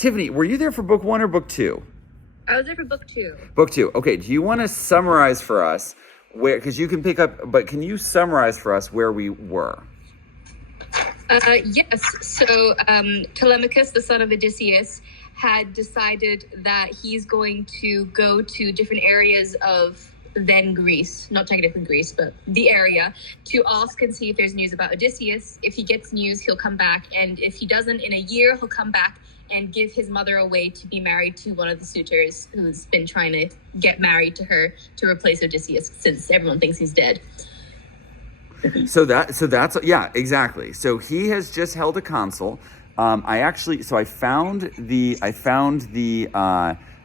Tiffany, were you there for book 1 or book 2? I was there for book 2. Book 2. Okay, do you want to summarize for us where, because you can pick up, but can you summarize for us where we were? Yes. So Telemachus, the son of Odysseus, had decided that he's going to go to different areas of then Greece, not technically Greece, but the area, to ask and see if there's news about Odysseus. If he gets news, he'll come back. And if he doesn't, in a year, he'll come back and give his mother away to be married to one of the suitors who's been trying to get married to her to replace Odysseus, since everyone thinks he's dead. So that's yeah, exactly. So he has just held a console. I found the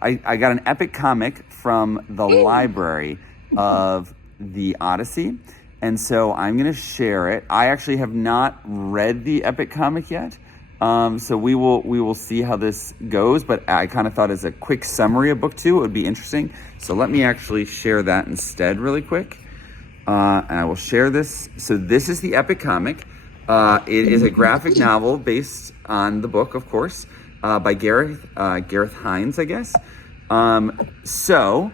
I got an epic comic from the library of the Odyssey, and so I'm going to share it. I actually have not read the epic comic yet, so we will see how this goes. But I kind of thought as a quick summary of book 2, it would be interesting. So let me actually share that instead, really quick, and I will share this. So this is the epic comic. It is a graphic novel based on the book, of course, by Gareth Hines, I guess. So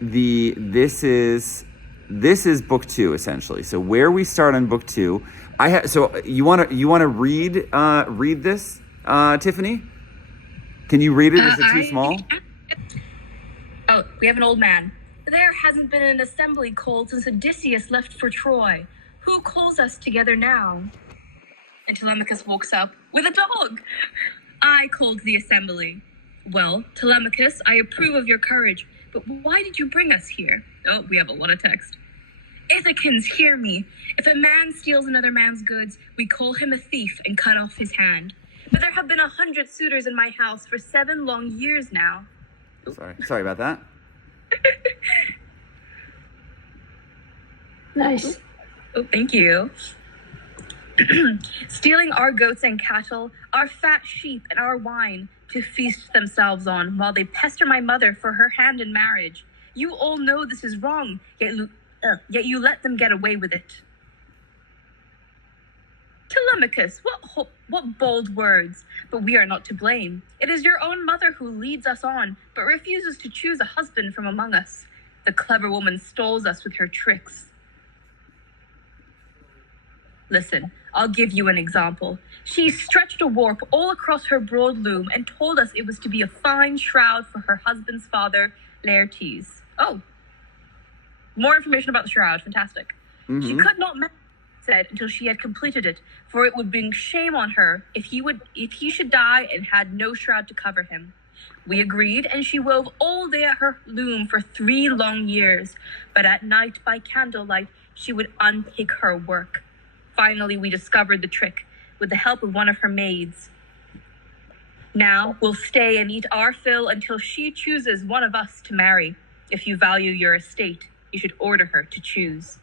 this is book 2 essentially. So where we start on book 2, so you want to read this, Tiffany? Can you read it? Is it too small? Oh, we have an old man. There hasn't been an assembly called since Odysseus left for Troy. Who calls us together now? And Telemachus walks up with a dog. I called the assembly. Well, Telemachus, I approve of your courage, but why did you bring us here? Oh, we have a lot of text. Ithacans, hear me. If a man steals another man's goods, we call him a thief and cut off his hand. But there have been 100 suitors in my house for 7 long years now. Sorry about that. Nice. Oh, thank you. Stealing our goats and cattle, our fat sheep and our wine to feast themselves on while they pester my mother for her hand in marriage. You all know this is wrong, yet you let them get away with it. Telemachus, what bold words, but we are not to blame. It is your own mother who leads us on, but refuses to choose a husband from among us. The clever woman stalls us with her tricks. Listen, I'll give you an example. She stretched a warp all across her broad loom and told us it was to be a fine shroud for her husband's father, Laertes. Oh, more information about the shroud. Fantastic. Mm-hmm. She could not said until she had completed it, for it would bring shame on her if he should die and had no shroud to cover him. We agreed, and she wove all day at her loom for 3 long years, but at night by candlelight she would unpick her work. Finally, we discovered the trick with the help of one of her maids. Now we'll stay and eat our fill until she chooses one of us to marry. If you value your estate, you should order her to choose.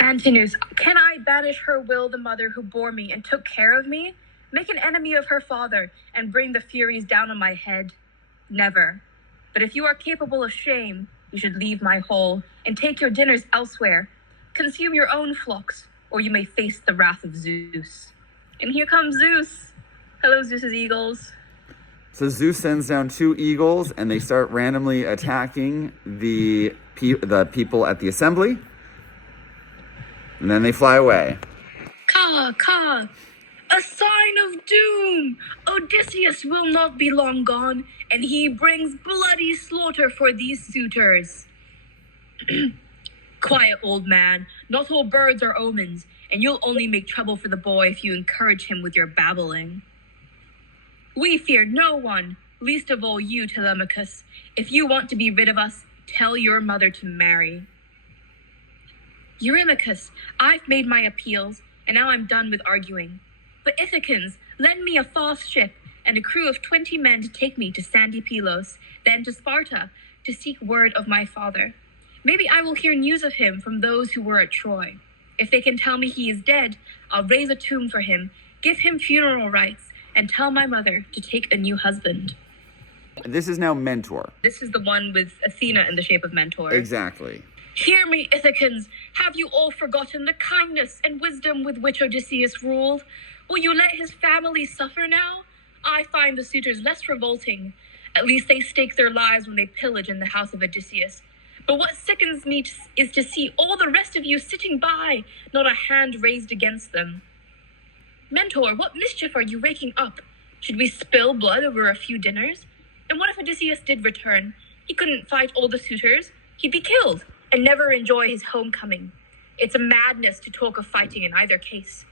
Antinous, can I banish her will the mother who bore me and took care of me? Make an enemy of her father and bring the Furies down on my head? Never. But if you are capable of shame, you should leave my hall and take your dinners elsewhere. Consume your own flocks, or you may face the wrath of Zeus. And here comes Zeus. Hello, Zeus's eagles. So Zeus sends down 2 eagles, and they start randomly attacking the people at the assembly. And then they fly away. Caw, caw. A sign of doom. Odysseus will not be long gone, and he brings bloody slaughter for these suitors. Quiet, old man. Not all birds are omens, and you'll only make trouble for the boy if you encourage him with your babbling. We fear no one, least of all you, Telemachus. If you want to be rid of us, tell your mother to marry. Eurymachus, I've made my appeals, and now I'm done with arguing. But Ithacans, lend me a fast ship and a crew of 20 men to take me to sandy Pylos, then to Sparta, to seek word of my father. Maybe I will hear news of him from those who were at Troy. If they can tell me he is dead, I'll raise a tomb for him, give him funeral rites, and tell my mother to take a new husband. This is now Mentor. This is the one with Athena in the shape of Mentor. Exactly. Hear me, Ithacans. Have you all forgotten the kindness and wisdom with which Odysseus ruled? Will you let his family suffer now? I find the suitors less revolting. At least they stake their lives when they pillage in the house of Odysseus. But what sickens me is to see all the rest of you sitting by, not a hand raised against them. Mentor, what mischief are you raking up? Should we spill blood over a few dinners? And what if Odysseus did return? He couldn't fight all the suitors. He'd be killed and never enjoy his homecoming. It's a madness to talk of fighting in either case.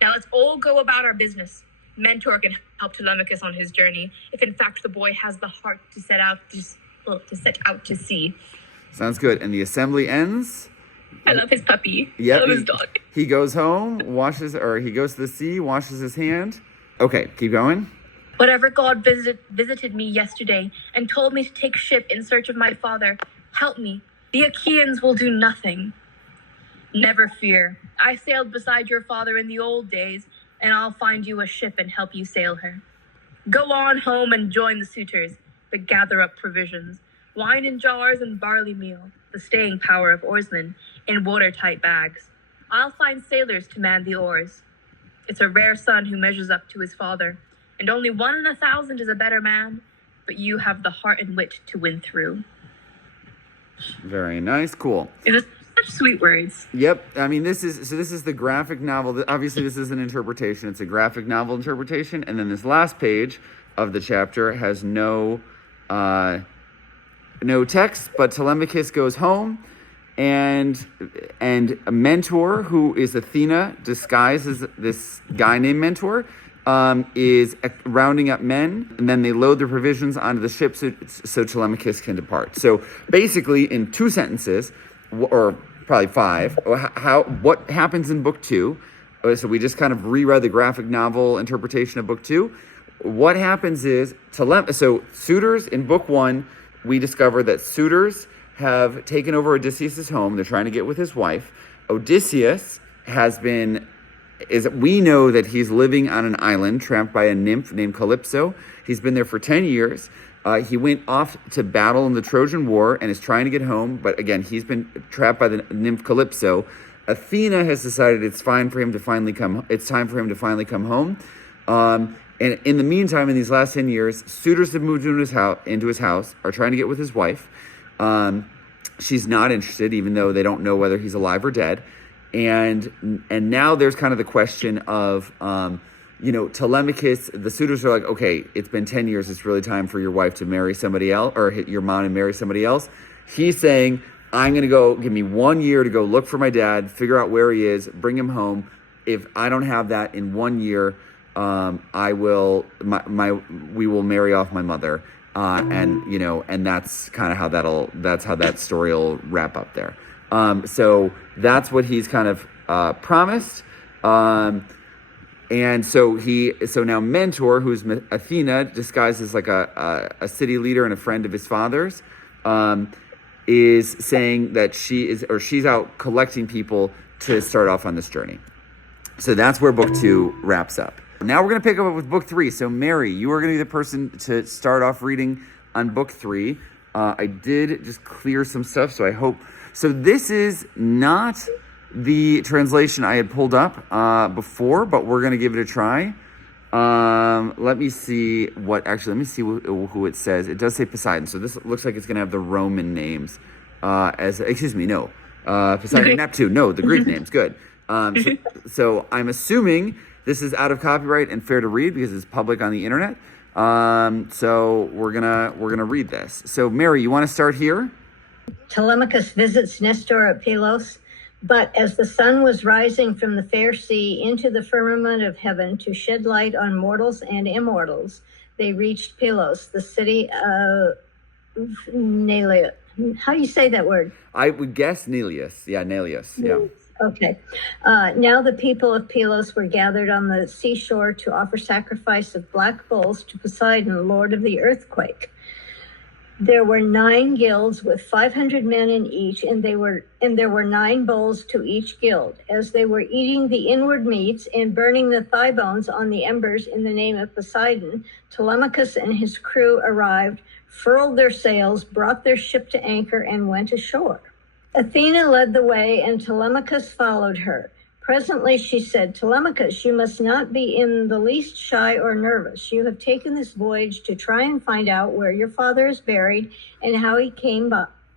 Now let's all go about our business. Mentor can help Telemachus on his journey, if in fact the boy has the heart to set out to sea. Sounds good. And the assembly ends. I love his puppy. Yep, I love his dog. He goes home, he goes to the sea, washes his hand. Okay, keep going. Whatever God visited me yesterday and told me to take ship in search of my father, help me. The Achaeans will do nothing. Never fear. I sailed beside your father in the old days, and I'll find you a ship and help you sail her. Go on home and join the suitors, but gather up provisions, wine in jars and barley meal, the staying power of oarsmen, in watertight bags. I'll find sailors to man the oars. It's a rare son who measures up to his father, and only 1 in 1,000 is a better man, but you have the heart and wit to win through. Very nice, cool. It was such sweet words. Yep, I mean this is the graphic novel. Obviously this is an interpretation. It's a graphic novel interpretation, and then this last page of the chapter has no text, but Telemachus goes home, and a Mentor, who is Athena disguised as this guy named Mentor, is rounding up men, and then they load their provisions onto the ship so Telemachus can depart. So basically, in 2 sentences, or probably 5, what happens in book 2? So we just kind of reread the graphic novel interpretation of book 2. What happens is so suitors in book 1, we discover that suitors have taken over Odysseus' home. They're trying to get with his wife. Odysseus we know that he's living on an island trapped by a nymph named Calypso. He's been there for 10 years. He went off to battle in the Trojan War and is trying to get home. But again, he's been trapped by the nymph Calypso. Athena has decided it's time for him to finally come home. And in the meantime, in these last 10 years, suitors have moved into his house, are trying to get with his wife. She's not interested, even though they don't know whether he's alive or dead. And now there's kind of the question of, Telemachus, the suitors are like, okay, it's been 10 years. It's really time for your wife to marry somebody else, or your mom and marry somebody else. He's saying, I'm going to give me 1 year to go look for my dad, figure out where he is, bring him home. If I don't have that in 1 year, we will marry off my mother. And that's kind of how that story will wrap up there. So that's what he's kind of promised. And so now Mentor, who's Athena, disguised as like a city leader and a friend of his father's, is saying that she's out collecting people to start off on this journey. So that's where book 2 wraps up. Now we're going to pick up with book 3. So Mary, you are going to be the person to start off reading on book 3. I did just clear some stuff, so I hope. So this is not the translation I had pulled up before, but we're going to give it a try. Let me see who it says. It does say Poseidon, so this looks like it's going to have the Roman names Poseidon, Neptune, no, the Greek names. Good. So I'm assuming this is out of copyright and fair to read because it's public on the internet. So we're gonna read this. So Mary, you want to start here? Telemachus visits Nestor at Pylos, but as the sun was rising from the fair sea into the firmament of heaven to shed light on mortals and immortals, they reached Pylos, the city of Neleus. How do you say that word? I would guess Neleus. Yeah, Neleus. Yeah. Okay. Now the people of Pylos were gathered on the seashore to offer sacrifice of black bulls to Poseidon, lord of the earthquake. There were 9 guilds with 500 men in each, and there were 9 bulls to each guild. As they were eating the inward meats and burning the thigh bones on the embers in the name of Poseidon, Telemachus and his crew arrived, furled their sails, brought their ship to anchor, and went ashore. Athena led the way, and Telemachus followed her. Presently she said, Telemachus, you must not be in the least shy or nervous. You have taken this voyage to try and find out where your father is buried and how he came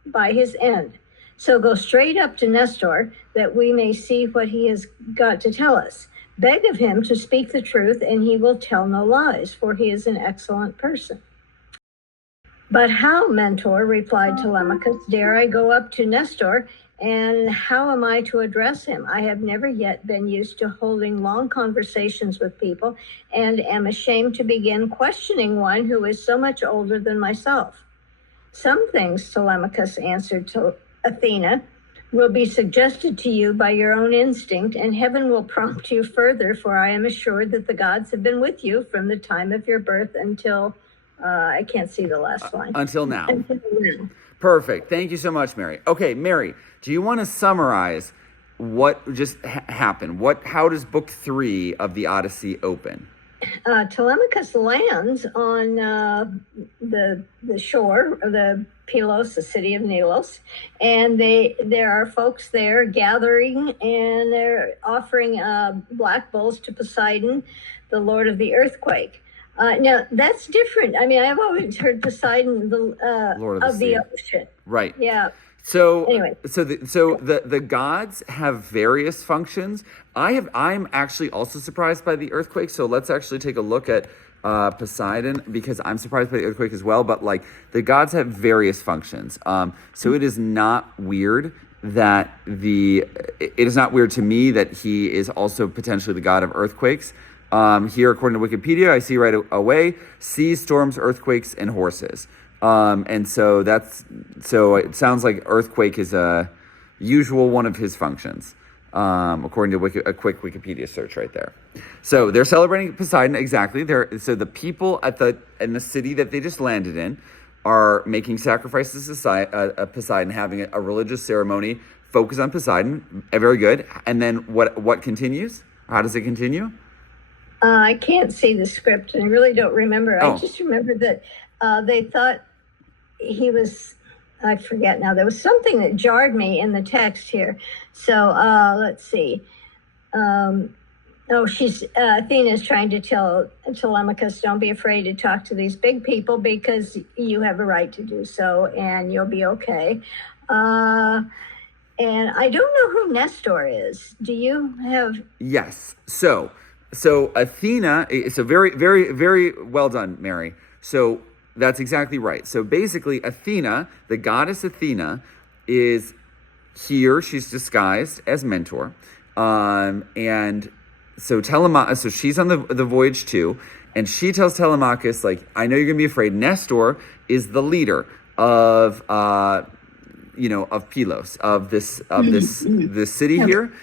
by his end. So go straight up to Nestor, that we may see what he has got to tell us. Beg of him to speak the truth, and he will tell no lies, for he is an excellent person. But how, Mentor, replied Telemachus, dare I go up to Nestor, and how am I to address him? I have never yet been used to holding long conversations with people, and am ashamed to begin questioning one who is so much older than myself. Some things, Telemachus answered to Athena, will be suggested to you by your own instinct, and heaven will prompt you further, for I am assured that the gods have been with you from the time of your birth until, I can't see the last line. Until now. Until now. Perfect. Thank you so much, Mary. Okay, Mary, do you want to summarize what just happened? How does book 3 of the Odyssey open? Telemachus lands on the shore of the Pylos, the city of Nelos, and there are folks there gathering, and they're offering black bulls to Poseidon, the lord of the earthquake. Now that's different. I mean, I've always heard Poseidon, the Lord of the ocean. Right. Yeah. So anyway, the gods have various functions. I'm actually also surprised by the earthquake. So let's actually take a look at Poseidon, because I'm surprised by the earthquake as well. But like, the gods have various functions. So it is not weird that it is not weird to me that he is also potentially the god of earthquakes. Here, according to Wikipedia, I see right away: seas, storms, earthquakes, and horses. And so it sounds like earthquake is a usual one of his functions, according to a quick Wikipedia search right there. So they're celebrating Poseidon, exactly. So the people in the city that they just landed in are making sacrifices to Poseidon, having a religious ceremony, focus on Poseidon. Very good. And then what continues? How does it continue? I can't see the script, and I really don't remember. Oh. I just remember that they thought he was, I forget now, there was something that jarred me in the text here. So let's see. Athena's trying to tell Telemachus, don't be afraid to talk to these big people, because you have a right to do so, and you'll be okay. And I don't know who Nestor is. Do you have? Yes. So Athena, so very, very, very well done, Mary. So that's exactly right. So basically, Athena, the goddess Athena, is here. She's disguised as Mentor. And so so she's on the voyage too. And she tells Telemachus, like, I know you're going to be afraid. Nestor is the leader of Pylos, of this city here.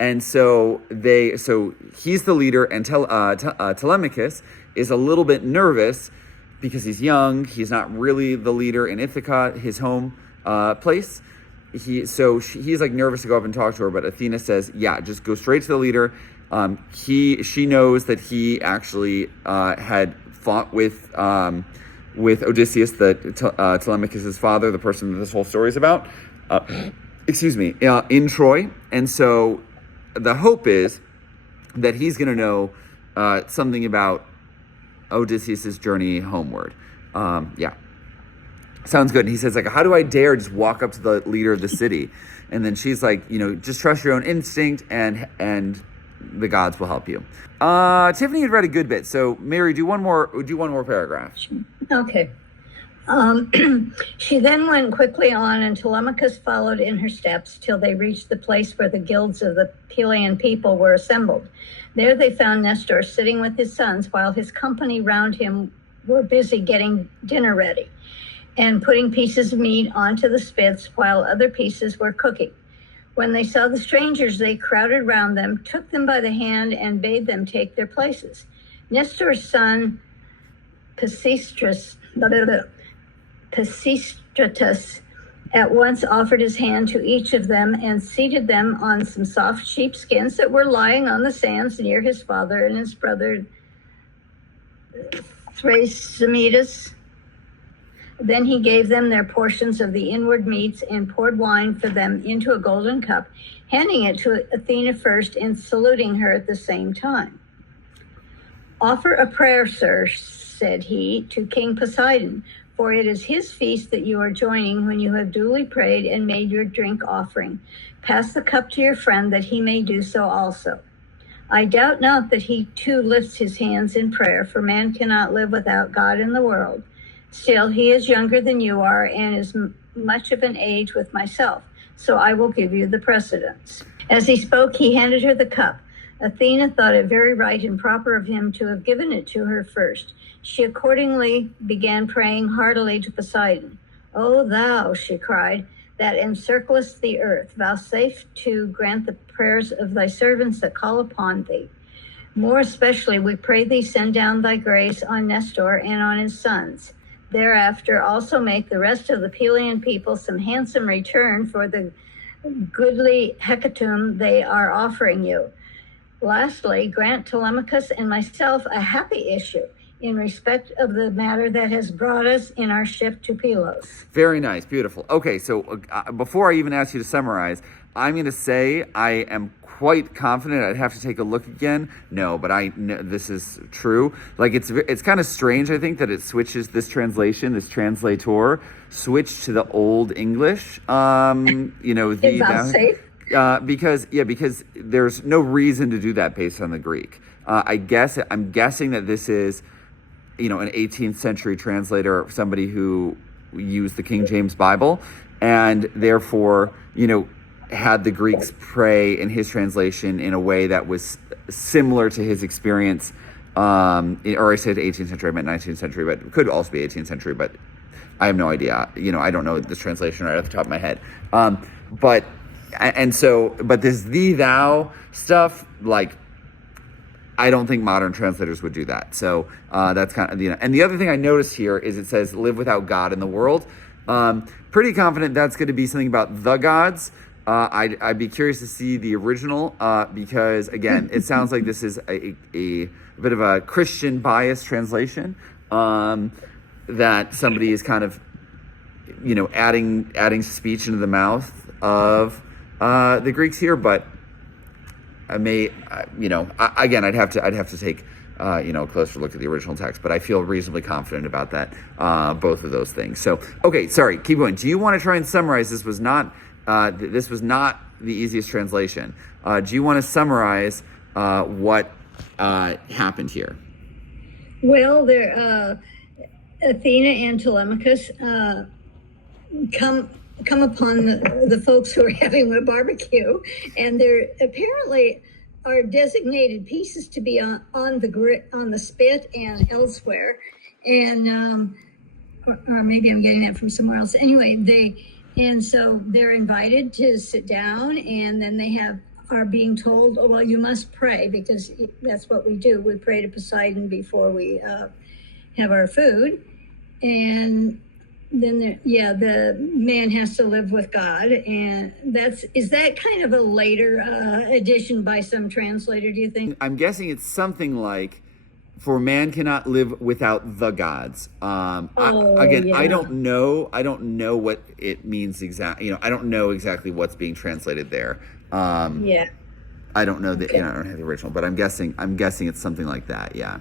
And so he's the leader, and Telemachus is a little bit nervous because he's young. He's not really the leader in Ithaca, his home place. He's like nervous to go up and talk to her, but Athena says, yeah, just go straight to the leader. She knows that he actually had fought with Odysseus, Telemachus' father, the person that this whole story is about. In Troy. And so the hope is that he's going to know something about Odysseus' journey homeward. Sounds good. And he says, like, how do I dare just walk up to the leader of the city? And then she's like, just trust your own instinct, and the gods will help you. Tiffany had read a good bit. So Mary, do one more paragraph. Okay. She then went quickly on, and Telemachus followed in her steps till they reached the place where the guilds of the Pelian people were assembled. There they found Nestor sitting with his sons, while his company round him were busy getting dinner ready and putting pieces of meat onto the spits, while other pieces were cooking. When they saw the strangers, they crowded round them, took them by the hand, and bade them take their places. Nestor's son Pisistratus at once offered his hand to each of them and seated them on some soft sheepskins that were lying on the sands near his father and his brother Thrasymedus. Then he gave them their portions of the inward meats and poured wine for them into a golden cup, handing it to Athena first and saluting her at the same time. Offer a prayer, sir, said he, to King Poseidon, for it is his feast that you are joining when you have duly prayed and made your drink offering. Pass the cup to your friend that he may do so also. I doubt not that he too lifts his hands in prayer, for man cannot live without God in the world. Still, he is younger than you are and is much of an age with myself, so I will give you the precedence. As he spoke, he handed her the cup. Athena thought it very right and proper of him to have given it to her first. She accordingly began praying heartily to Poseidon. O thou, she cried, that encirclest the earth, vouchsafe to grant the prayers of thy servants that call upon thee. More especially, we pray thee send down thy grace on Nestor and on his sons. Thereafter also make the rest of the Pelian people some handsome return for the goodly hecatomb they are offering you. Lastly, grant Telemachus and myself a happy issue in respect of the matter that has brought us in our ship to Pylos. Very nice, beautiful. Okay, so before I even ask you to summarize, I'm going to say I am quite confident. I'd have to take a look again. No, but I know this is true. Like it's kind of strange, I think, that it switches this translation, this translator, switched to the Old English. Because there's no reason to do that based on the Greek. I'm guessing that this is, an 18th century translator, somebody who used the King James Bible, and therefore, had the Greeks pray in his translation in a way that was similar to his experience. Or I said 18th century, I meant 19th century, but it could also be 18th century, but I have no idea. I don't know this translation right off the top of my head. But this thee, thou stuff, like, I don't think modern translators would do that. So that's kind of, and the other thing I noticed here is it says live without God in the world. Pretty confident that's going to be something about the gods. I'd be curious to see the original because, again, it sounds like this is a bit of a Christian bias translation that somebody is kind of, adding speech into the mouth of the Greeks here. But I may, again, I'd have to take a closer look at the original text, but I feel reasonably confident about that, both of those things. So, okay, sorry, keep going. Do you want to try and summarize? This was not the easiest translation. Do you want to summarize what happened here? Well, Athena and Telemachus come upon the folks who are having a barbecue, and there apparently are designated pieces to be on the spit and elsewhere, and or maybe I'm getting that from somewhere else. Anyway, so they're invited to sit down, and then they are being told, oh, well, you must pray, because that's what we do. We pray to Poseidon before we have our food, and then the man has to live with God, and is that kind of a later addition by some translator, do you think? I'm guessing it's something like, for man cannot live without the gods. I don't know what it means exactly. I don't know exactly what's being translated there. I don't know I don't have the original, but I'm guessing it's something like that. Yeah.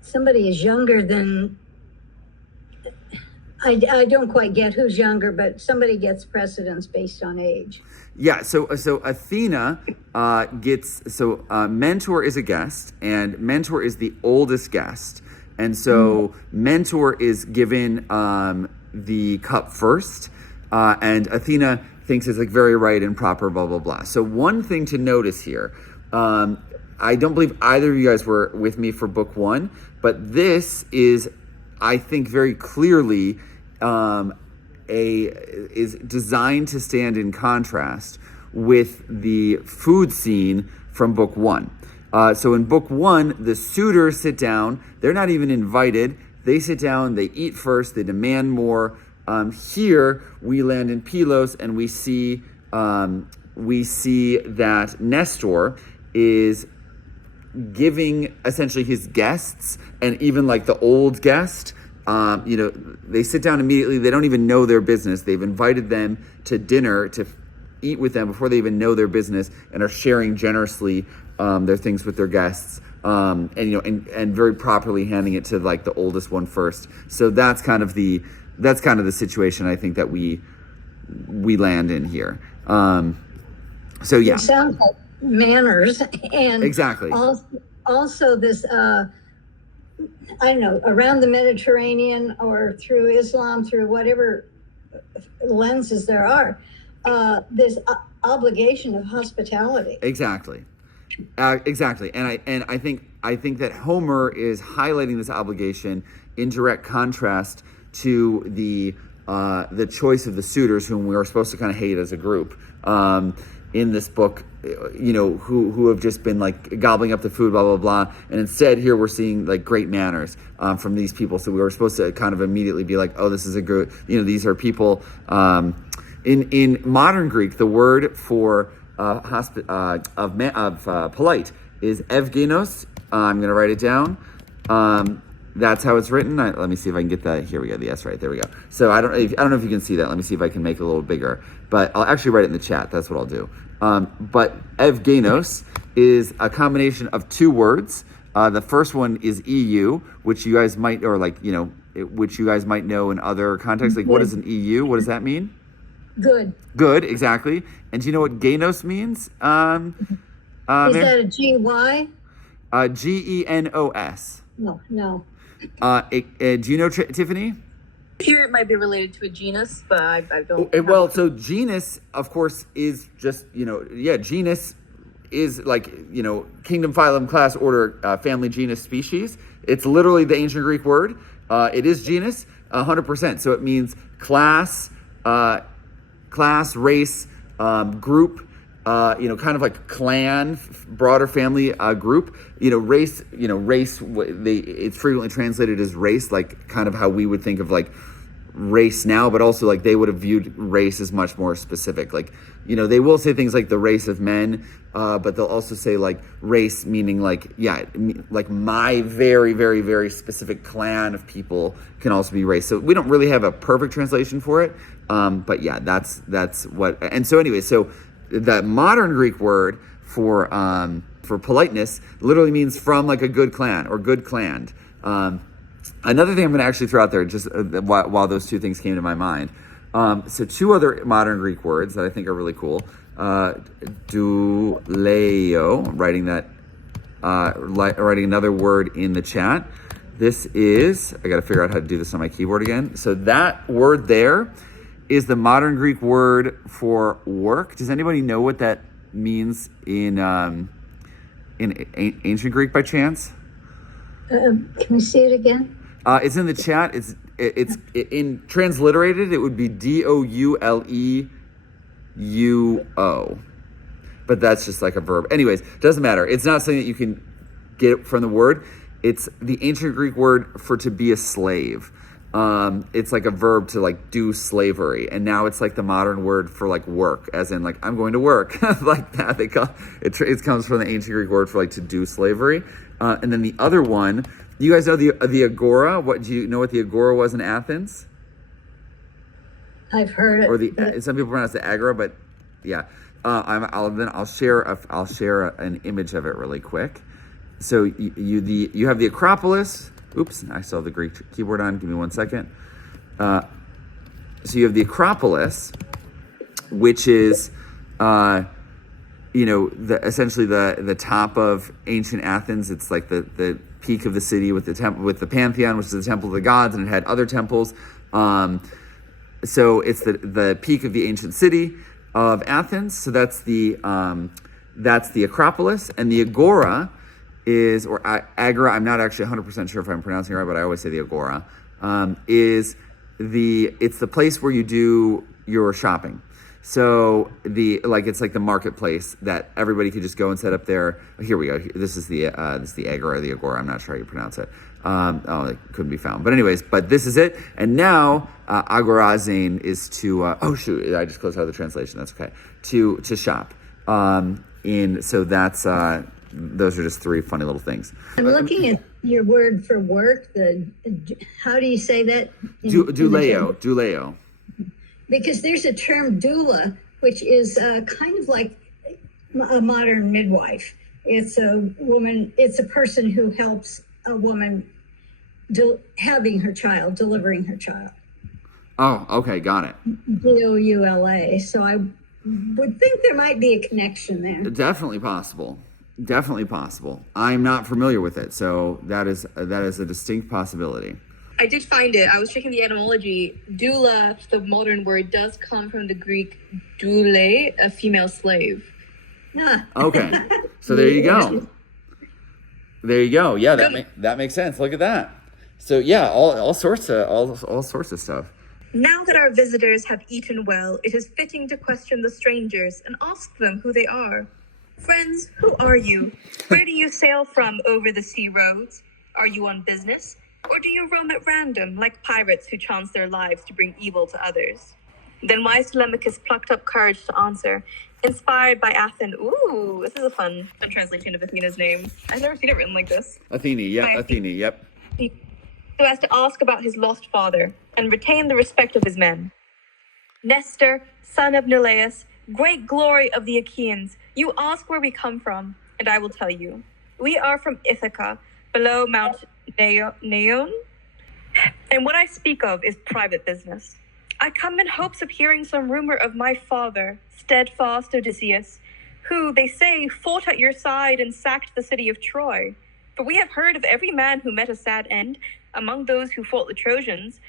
Somebody is younger than. I don't quite get who's younger, but somebody gets precedence based on age. Yeah, so Athena Mentor is a guest, and Mentor is the oldest guest. And so Mentor is given the cup first, and Athena thinks it's like very right and proper, blah, blah, blah. So one thing to notice here, I don't believe either of you guys were with me for book one, but this is, I think, very clearly is designed to stand in contrast with the food scene from book one. So in book one, the suitors sit down. They're not even invited. They sit down. They eat first. They demand more. Here we land in Pylos, and we see that Nestor is giving essentially his guests, and even like the old guest, they sit down immediately. They don't even know their business. They've invited them to dinner to eat with them before they even know their business, and are sharing generously their things with their guests, and very properly handing it to like the oldest one first. So that's kind of the situation I think that we land in here. So yeah, It sounds like manners, and exactly. Also this, I don't know, around the Mediterranean or through Islam, through whatever lenses there are, this obligation of hospitality. Exactly. And I think that Homer is highlighting this obligation in direct contrast to the choice of the suitors, whom we are supposed to kind of hate as a group in this book, who have just been like gobbling up the food, blah blah blah, and instead here we're seeing like great manners from these people. So we were supposed to kind of immediately be like, oh, this is a good, these are people. In modern Greek, the word for polite is evgenos. I'm going to write it down. That's how it's written. Let me see if I can get that. Here we go. The S right there. We go. So I don't know if you can see that. Let me see if I can make it a little bigger. But I'll actually write it in the chat. That's what I'll do. But evgenos is a combination of two words. The first one is EU, which you guys might, which you guys might know in other contexts. Like, what is an EU? What does that mean? Good, exactly. And do you know what genos means? Is that a G-Y? Genos. No. Do you know Tiffany? Here it might be related to a genus, but I don't. Well, so genus, of course, is just, genus is like, kingdom, phylum, class, order, family, genus, species. It's literally the ancient Greek word. It is genus, 100%. So it means class, race, group, kind of like clan, broader family, group. Race, it's frequently translated as race, like kind of how we would think of like race now, but also like they would have viewed race as much more specific. Like, they will say things like the race of men, but they'll also say like race, meaning like, like my very, very, very specific clan of people can also be race. So we don't really have a perfect translation for it. But yeah, that's what, and so anyway, so the modern Greek word for politeness literally means from like a good clan or good clan. Another thing I'm going to actually throw out there, just while those two things came to my mind. So two other modern Greek words that I think are really cool. Douleo, writing another word in the chat. This is, I got to figure out how to do this on my keyboard again. So that word there is the modern Greek word for work. Does anybody know what that means in ancient Greek by chance? Can we see it again? It's in the chat. It's in transliterated. It would be Douleuo, but that's just like a verb. Anyways, doesn't matter. It's not something that you can get from the word. It's the ancient Greek word for to be a slave. It's like a verb to like do slavery, and now it's like the modern word for like work, as in like I'm going to work, like that. It comes from the ancient Greek word for like to do slavery. And then the other one, you guys know the agora. What do you know? What the agora was in Athens? I've heard it. Or some people pronounce it agora, but yeah. I'll share an image of it really quick. So you have the Acropolis. Oops, I still have the Greek keyboard on. Give me 1 second. So you have the Acropolis, which is, essentially the top of ancient Athens. It's like the peak of the city with the temple, with the Pantheon, which is the temple of the gods, and it had other temples. So it's the peak of the ancient city of Athens. So that's the Acropolis, and the Agora is, or Agora, I'm not actually 100% sure if I'm pronouncing it right, but I always say the Agora, it's the place where you do your shopping. So it's like the marketplace that everybody could just go and set up there. Here we go. This is the Agora or the Agora. I'm not sure how you pronounce it. It couldn't be found. But anyways, this is it. And now agorazane is to, I just closed out of the translation. That's okay. To shop. So that's, those are just three funny little things. I'm looking at your word for work. How do you say that? Douleo. Because there's a term doula, which is kind of like a modern midwife. It's a woman. It's a person who helps a woman having her child, delivering her child. Oh, okay, got it. Doula. So I would think there might be a connection there. Definitely possible. I'm not familiar with it, so that is a distinct possibility. I did find it. I was checking the etymology. Doula, the modern word, does come from the Greek doule, a female slave. Ah. Okay, so there you go. Yeah, that makes sense. Look at that. So yeah, all sorts of stuff. Now that our visitors have eaten well, it is fitting to question the strangers and ask them who they are. Friends, who are you? Where do you sail from over the sea roads? Are you on business? Or do you roam at random, like pirates who chance their lives to bring evil to others? Then wise Telemachus plucked up courage to answer, inspired by Athene. Ooh, this is a fun translation of Athena's name. I've never seen it written like this. Athene, yep. So as to ask about his lost father, and retain the respect of his men. Nestor, son of Neleus, great glory of the Achaeans, you ask where we come from, and I will tell you. We are from Ithaca, below Mount Neon, and what I speak of is private business. I come in hopes of hearing some rumor of my father, steadfast Odysseus, who, they say, fought at your side and sacked the city of Troy. For we have heard of every man who met a sad end among those who fought the Trojans.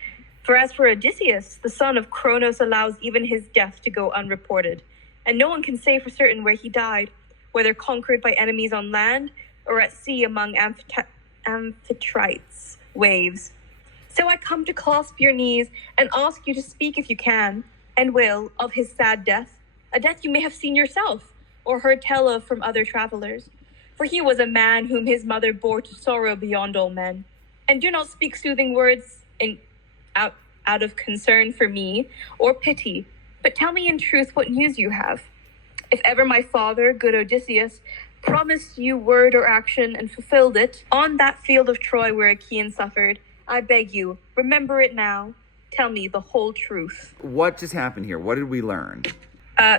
For as for Odysseus, the son of Cronos allows even his death to go unreported, and no one can say for certain where he died, whether conquered by enemies on land or at sea among Amphitrite's waves. So I come to clasp your knees and ask you to speak if you can, and will, of his sad death, a death you may have seen yourself, or heard tell of from other travelers. For he was a man whom his mother bore to sorrow beyond all men. And do not speak soothing words out of concern for me, or pity, but tell me in truth what news you have. If ever my father, good Odysseus, promised you word or action and fulfilled it, on that field of Troy where Achaeans suffered, I beg you, remember it now. Tell me the whole truth. What just happened here? What did we learn?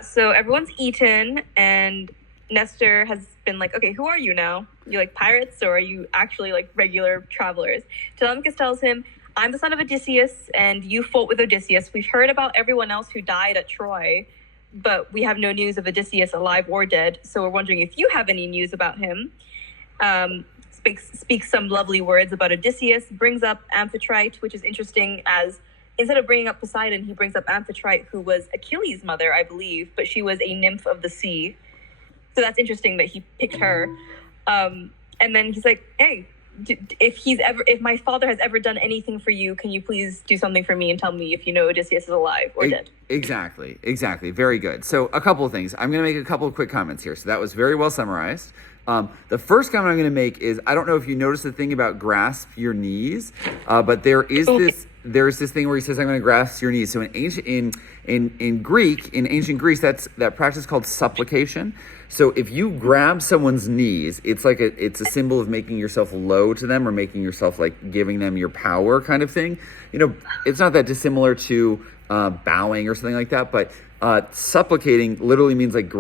So everyone's eaten, and Nestor has been like, okay, who are you now? You like pirates, or are you actually like regular travelers? Telemachus tells him, I'm the son of Odysseus, and you fought with Odysseus. We've heard about everyone else who died at Troy, but we have no news of Odysseus alive or dead, so we're wondering if you have any news about him. Speaks some lovely words about Odysseus, brings up Amphitrite, which is interesting, as instead of bringing up Poseidon, he brings up Amphitrite, who was Achilles' mother, I believe, but she was a nymph of the sea. So that's interesting that he picked her. And then he's like, hey, if my father has ever done anything for you, can you please do something for me and tell me if you know Odysseus is alive or dead? Exactly. Very good. So a couple of things. I'm going to make a couple of quick comments here. So that was very well summarized. The first comment I'm going to make is, I don't know if you noticed the thing about grasp your knees, but there's this thing where he says, I'm going to grasp your knees. So in ancient Greece, that's that practice called supplication. So if you grab someone's knees, it's a symbol of making yourself low to them, or making yourself like giving them your power kind of thing. You know, it's not that dissimilar to bowing or something like that, but supplicating literally means like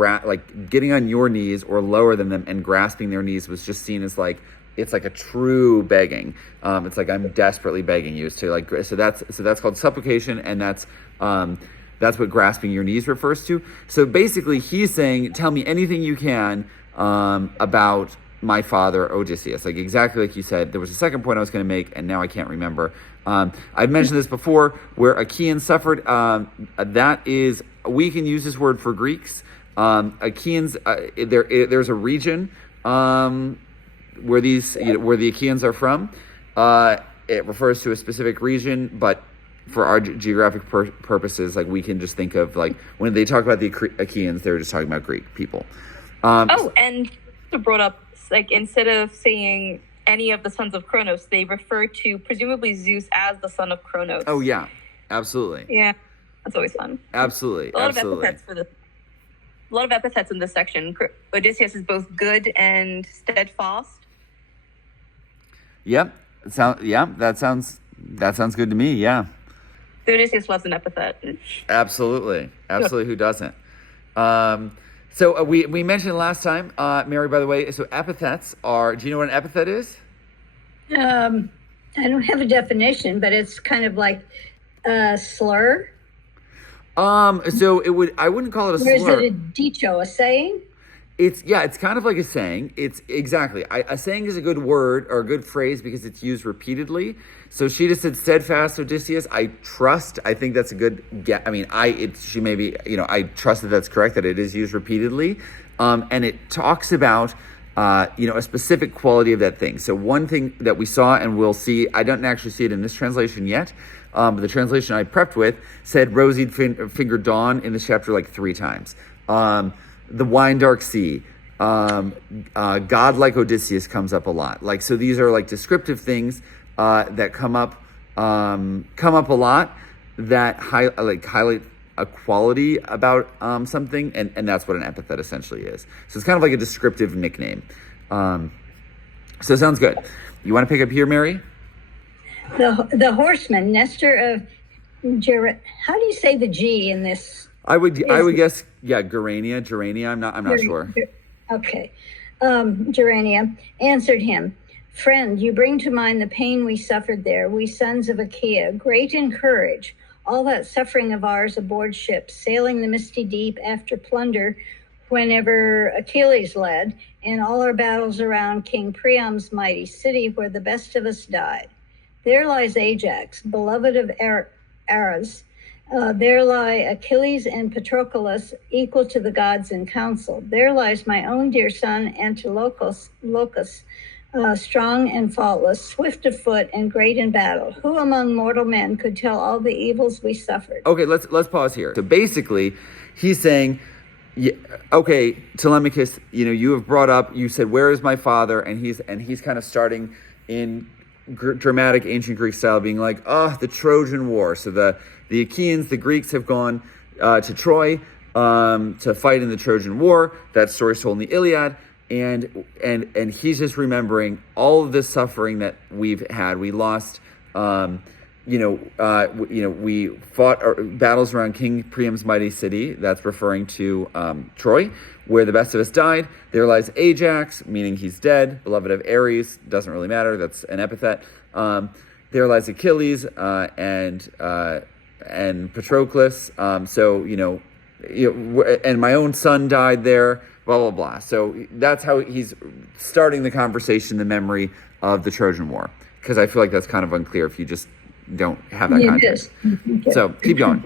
getting on your knees or lower than them, and grasping their knees was just seen as like, it's like a true begging. It's like, I'm desperately begging you to like, so that's called supplication, and that's what grasping your knees refers to. So basically he's saying, tell me anything you can about my father Odysseus, like exactly like you said. There was a second point I was going to make, and now I can't remember. I've mentioned this before, where Achaeans suffered. That is, we can use this word for Greeks. Achaeans, there's a region where the Achaeans are from. It refers to a specific region, but for our geographic purposes, like we can just think of like when they talk about the Achaeans, they're just talking about Greek people. And brought up, like, instead of saying any of the sons of Cronos, they refer to presumably Zeus as the son of Cronos. Oh yeah, absolutely. Yeah, that's always fun. Absolutely. A lot of epithets in this section. Odysseus is both good and steadfast. Yep. That sounds good to me. Yeah. Odysseus loves an epithet. Absolutely. Who doesn't? So we mentioned last time, Mary, by the way, so epithets are, do you know what an epithet is? I don't have a definition, but it's kind of like a slur. So I wouldn't call it a Or is slur. it a dicho, a saying? It's kind of like a saying. It's exactly. A saying is a good word or a good phrase because it's used repeatedly. So she just said, "Steadfast, Odysseus. I trust." I think that's a good get. I mean, she may be, I trust that that's correct, that it is used repeatedly. And it talks about, a specific quality of that thing. So one thing that we saw and we'll see, I don't actually see it in this translation yet, but the translation I prepped with said rosy fingered dawn in this chapter like 3 times. The wine dark sea, God like Odysseus comes up a lot. Like, so these are like descriptive things that come up a lot that highlight a quality about something, and that's what an epithet essentially is. So it's kind of like a descriptive nickname. So it sounds good. You want to pick up here, Mary? The horseman, Nestor of how do you say the G in this? I would guess, Gerania. I'm not sure. Okay. Gerania answered him, "Friend, you bring to mind the pain we suffered there, we sons of Achaia, great in courage, all that suffering of ours aboard ships, sailing the misty deep after plunder whenever Achilles led, and all our battles around King Priam's mighty city where the best of us died. There lies Ajax, beloved of Ares. There lie Achilles and Patroclus, equal to the gods in council. There lies my own dear son Antilochus, strong and faultless, swift of foot and great in battle. Who among mortal men could tell all the evils we suffered?" Okay, let's pause here. So basically, he's saying, okay, Telemachus, you have brought up, you said, "Where is my father?" And he's kind of starting in dramatic ancient Greek style, being like, the Trojan War. So the Achaeans, the Greeks, have gone to Troy to fight in the Trojan War. That story's told in the Iliad, and he's just remembering all of this suffering that we've had. We lost, we fought battles around King Priam's mighty city. That's referring to Troy, where the best of us died. There lies Ajax, meaning he's dead, beloved of Ares. Doesn't really matter. That's an epithet. There lies Achilles and Patroclus. And my own son died there. Blah blah blah. So that's how he's starting the conversation, the memory of the Trojan War, because I feel like that's kind of unclear if you just don't have that context. Okay. So keep going.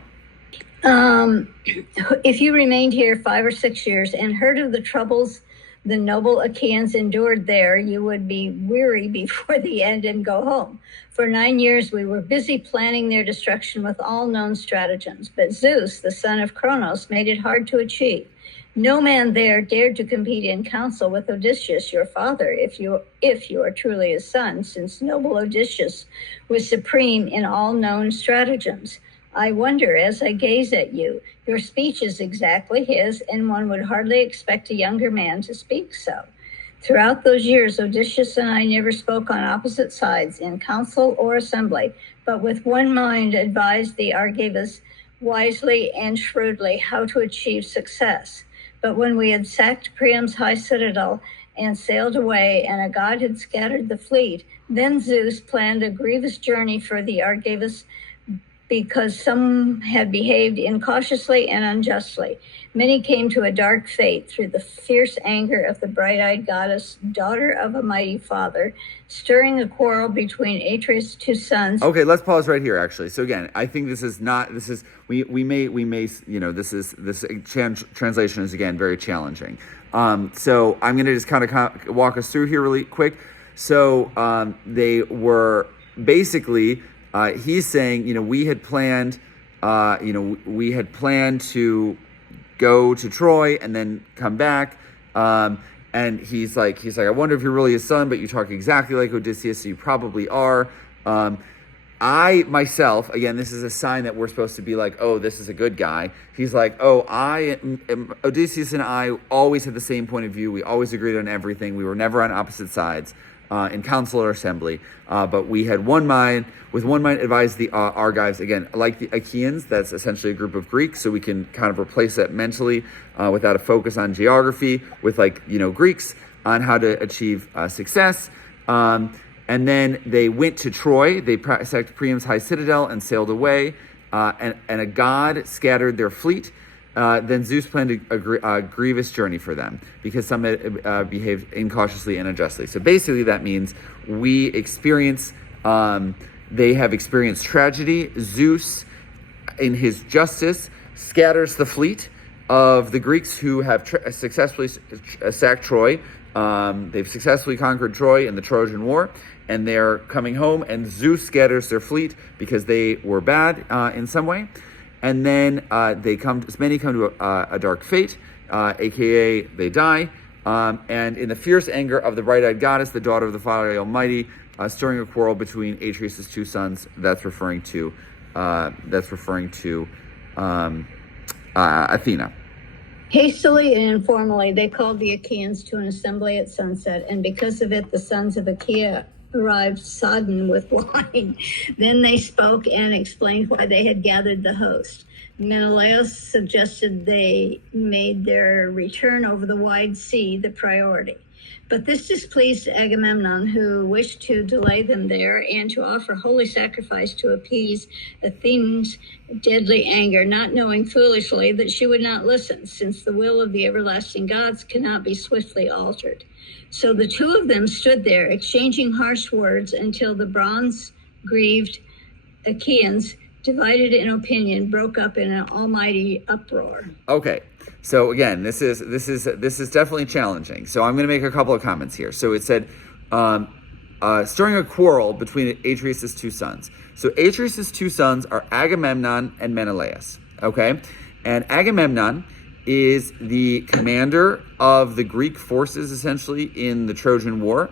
If you remained here 5 or 6 years and heard of the troubles the noble Achaeans endured there, you would be weary before the end and go home. For 9 years we were busy planning their destruction with all known stratagems, but Zeus, the son of Cronos, made it hard to achieve. No man there dared to compete in council with Odysseus, your father, if you are truly his son, since noble Odysseus was supreme in all known stratagems. I wonder as I gaze at you, your speech is exactly his, and one would hardly expect a younger man to speak so. Throughout those years, Odysseus and I never spoke on opposite sides in council or assembly, but with one mind advised the Argivas wisely and shrewdly how to achieve success. But when we had sacked Priam's high citadel and sailed away, and a god had scattered the fleet, then Zeus planned a grievous journey for the Argivas, because some had behaved incautiously and unjustly. Many came to a dark fate through the fierce anger of the bright-eyed goddess, daughter of a mighty father, stirring a quarrel between Atreus' 2 sons. Okay, let's pause right here, actually. So again, I think this translation is, again, very challenging. So I'm going to just kind of walk us through here really quick. So they were basically... he's saying, we had planned to go to Troy and then come back. And he's like, I wonder if you're really his son, but you talk exactly like Odysseus, so you probably are. I myself, again, this is a sign that we're supposed to be like, oh, this is a good guy. He's like, oh, Odysseus and I always had the same point of view. We always agreed on everything. We were never on opposite sides. in council or assembly. But we had one mind, with one mind advised the Argives, again, like the Achaeans, that's essentially a group of Greeks, so we can kind of replace that mentally without a focus on geography, with Greeks on how to achieve success. And then they went to Troy, they sacked Priam's high citadel and sailed away, and a god scattered their fleet. Then Zeus planned a grievous journey for them because some behaved incautiously and unjustly. So basically that means they have experienced tragedy. Zeus, in his justice, scatters the fleet of the Greeks who have successfully sacked Troy. They've successfully conquered Troy in the Trojan War, and they're coming home, and Zeus scatters their fleet because they were bad in some way. And then many come to a dark fate, aka they die. And in the fierce anger of the bright-eyed goddess, the daughter of the Father Almighty, stirring a quarrel between Atreus' two sons, that's referring to Athena. Hastily and informally, they called the Achaeans to an assembly at sunset, and because of it, the sons of Achaea arrived sodden with wine. Then they spoke and explained why they had gathered the host. Menelaus suggested they made their return over the wide sea the priority. But this displeased Agamemnon, who wished to delay them there and to offer holy sacrifice to appease Athena's deadly anger, not knowing foolishly that she would not listen, since the will of the everlasting gods cannot be swiftly altered. So the two of them stood there, exchanging harsh words, until the bronze-grieved Achaeans, divided in opinion, broke up in an almighty uproar. Okay, so again, this is definitely challenging. So I'm going to make a couple of comments here. So it said, stirring a quarrel between Atreus' two sons. So Atreus' two sons are Agamemnon and Menelaus. Okay, and Agamemnon is the commander of the Greek forces, essentially, in the Trojan War.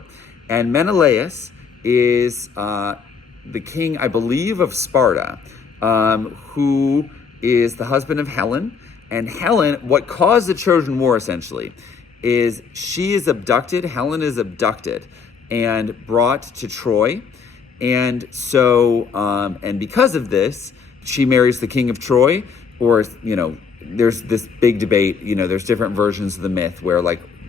And Menelaus is the king, I believe, of Sparta, who is the husband of Helen. And Helen, what caused the Trojan War, essentially, is she is abducted. Helen is abducted and brought to Troy. And so, and because of this, she marries the king of Troy, or, there's this big debate, there's different versions of the myth where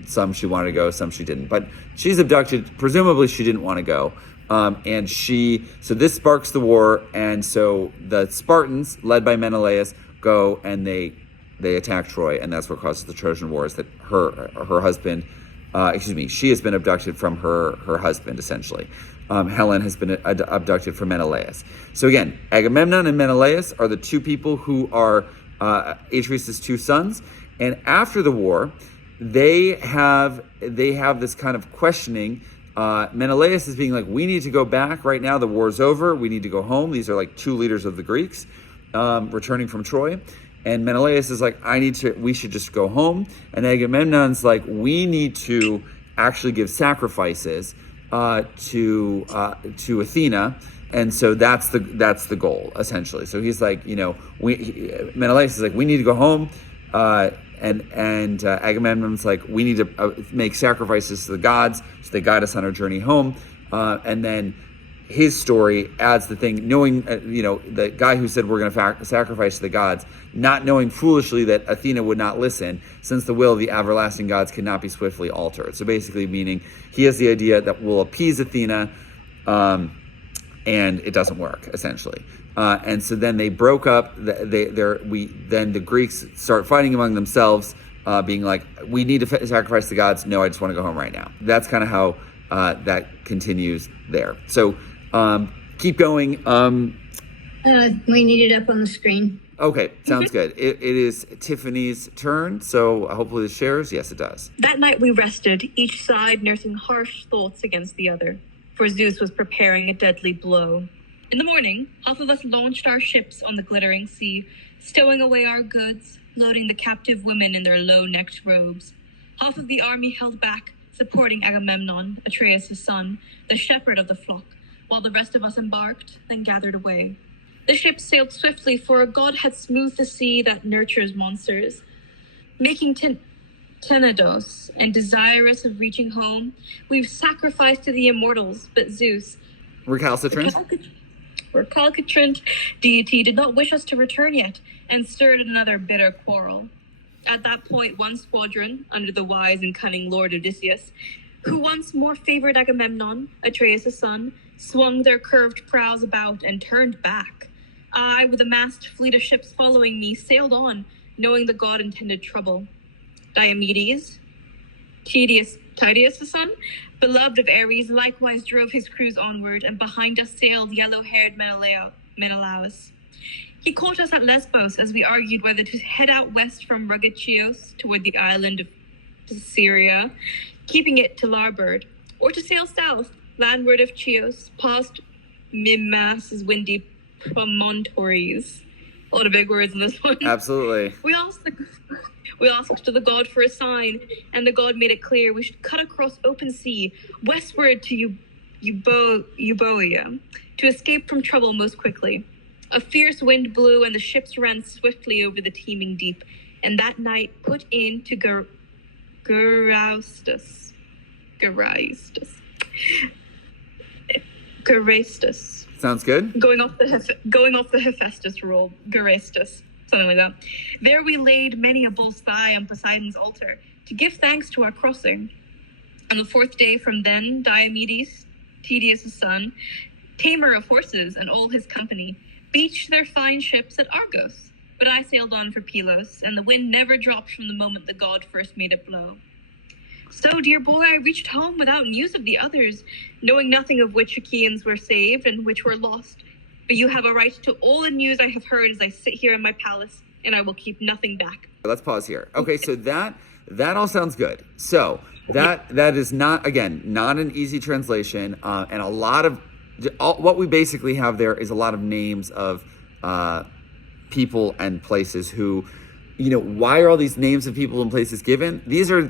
some she wanted to go, some she didn't, but she's abducted. Presumably she didn't want to go. So this sparks the war. And so the Spartans, led by Menelaus, go and they attack Troy. And that's what causes the Trojan War, is that her husband, she has been abducted from her husband, essentially. Helen has been abducted from Menelaus. So again, Agamemnon and Menelaus are the two people who are Atreus' two sons, and after the war, they have this kind of questioning. Menelaus is being like, we need to go back right now. The war's over. We need to go home. These are two leaders of the Greeks returning from Troy, and Menelaus is like, we should just go home. And Agamemnon's like, we need to actually give sacrifices to Athena. And so that's the goal, essentially. So he's like, Menelaus is like, we need to go home, and Agamemnon's like, we need to make sacrifices to the gods, so they guide us on our journey home. And then his story adds the thing, knowing, the guy who said we're going to sacrifice to the gods, not knowing foolishly that Athena would not listen, since the will of the everlasting gods cannot be swiftly altered. So basically, meaning he has the idea that we'll appease Athena, and it doesn't work, essentially. And so then they broke up. Then the Greeks start fighting among themselves, being like, we need to sacrifice the gods. No, I just want to go home right now. That's kind of how that continues there. So keep going. We need it up on the screen. Okay, sounds good. It is Tiffany's turn, so hopefully this shares. Yes, it does. That night we rested, each side nursing harsh thoughts against the other, for Zeus was preparing a deadly blow. In the morning, half of us launched our ships on the glittering sea, stowing away our goods, loading the captive women in their low-necked robes. Half of the army held back, supporting Agamemnon, Atreus' son, the shepherd of the flock, while the rest of us embarked, then gathered away. The ship sailed swiftly, for a god had smoothed the sea that nurtures monsters, making Tenedos, and desirous of reaching home, we've sacrificed to the immortals, but Zeus, Recalcitrant. recalcitrant deity, did not wish us to return yet, and stirred another bitter quarrel. At that point, one squadron, under the wise and cunning Lord Odysseus, who once more favored Agamemnon, Atreus' son, swung their curved prows about and turned back. I, with a massed fleet of ships following me, sailed on, knowing the god intended trouble. Diomedes, Tydeus' son, beloved of Ares, likewise drove his crews onward, and behind us sailed yellow-haired Menelaus. He caught us at Lesbos as we argued whether to head out west from rugged Chios toward the island of Syria, keeping it to larboard, or to sail south, landward of Chios, past Mimas' windy promontories. A lot of big words in this one. Absolutely. We asked to the god for a sign, and the god made it clear we should cut across open sea, westward to Euboea, to escape from trouble most quickly. A fierce wind blew, and the ships ran swiftly over the teeming deep, and that night put in to Geraestus. Sounds good. Going off the Hephaestus rule, Geraestus, something like that. There we laid many a bull's thigh on Poseidon's altar to give thanks to our crossing. On the fourth day from then, Diomedes, Tydeus' son, tamer of horses, and all his company, beached their fine ships at Argos. But I sailed on for Pylos, and the wind never dropped from the moment the god first made it blow. So, dear boy, I reached home without news of the others, knowing nothing of which Achaeans were saved and which were lost. But you have a right to all the news I have heard as I sit here in my palace, and I will keep nothing back. Let's pause here. Okay, so that all sounds good. So that is not, again, not an easy translation, and a lot of what we basically have there is a lot of names of people and places who, why are all these names of people and places given? These are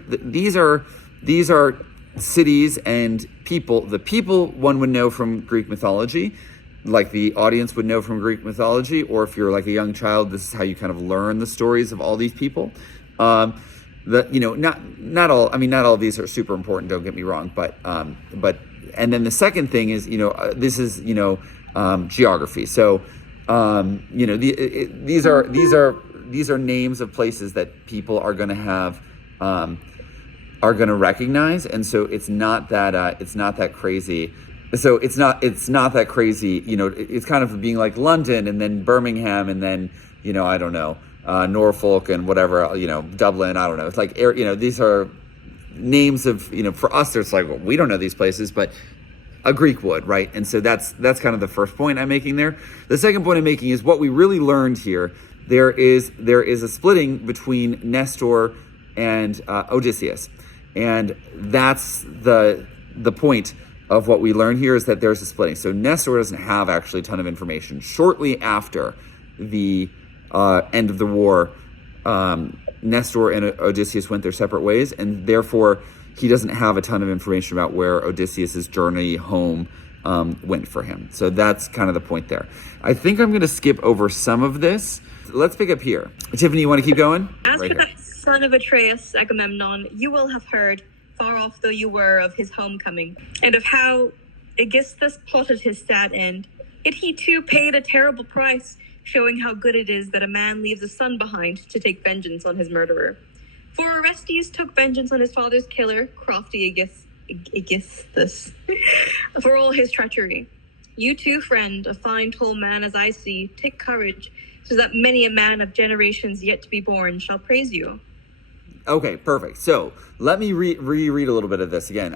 cities and people. The people one would know from Greek mythology, like the audience would know from Greek mythology, or if you're like a young child, this is how you kind of learn the stories of all these people. Not all of these are super important, don't get me wrong, but and then the second thing is, this is, geography. So, these are names of places that people are going to have, are going to recognize. And so it's not that crazy. So it's not that crazy. It's kind of being like London and then Birmingham and then, I don't know, Norfolk and whatever, Dublin. I don't know. It's like, these are names of, for us, it's like, well, we don't know these places, but a Greek would, right? And so that's kind of the first point I'm making there. The second point I'm making is what we really learned here. There is a splitting between Nestor and Odysseus, and that's the point of what we learn here, is that there's a splitting. So Nestor doesn't have actually a ton of information. Shortly after the end of the war, Nestor and Odysseus went their separate ways, and therefore he doesn't have a ton of information about where Odysseus's journey home went for him. So that's kind of the point there. I think I'm going to skip over some of this. Let's pick up here. Tiffany, you want to keep going? As for that son of Atreus, Agamemnon, you will have heard, far off though you were, of his homecoming, and of how Aegisthus plotted his sad end. Yet he too paid a terrible price, showing how good it is that a man leaves a son behind to take vengeance on his murderer. For Orestes took vengeance on his father's killer, crafty Aegisthus, for all his treachery. You too, friend, a fine tall man as I see, take courage, so that many a man of generations yet to be born shall praise you. Okay, perfect. So let me reread a little bit of this again.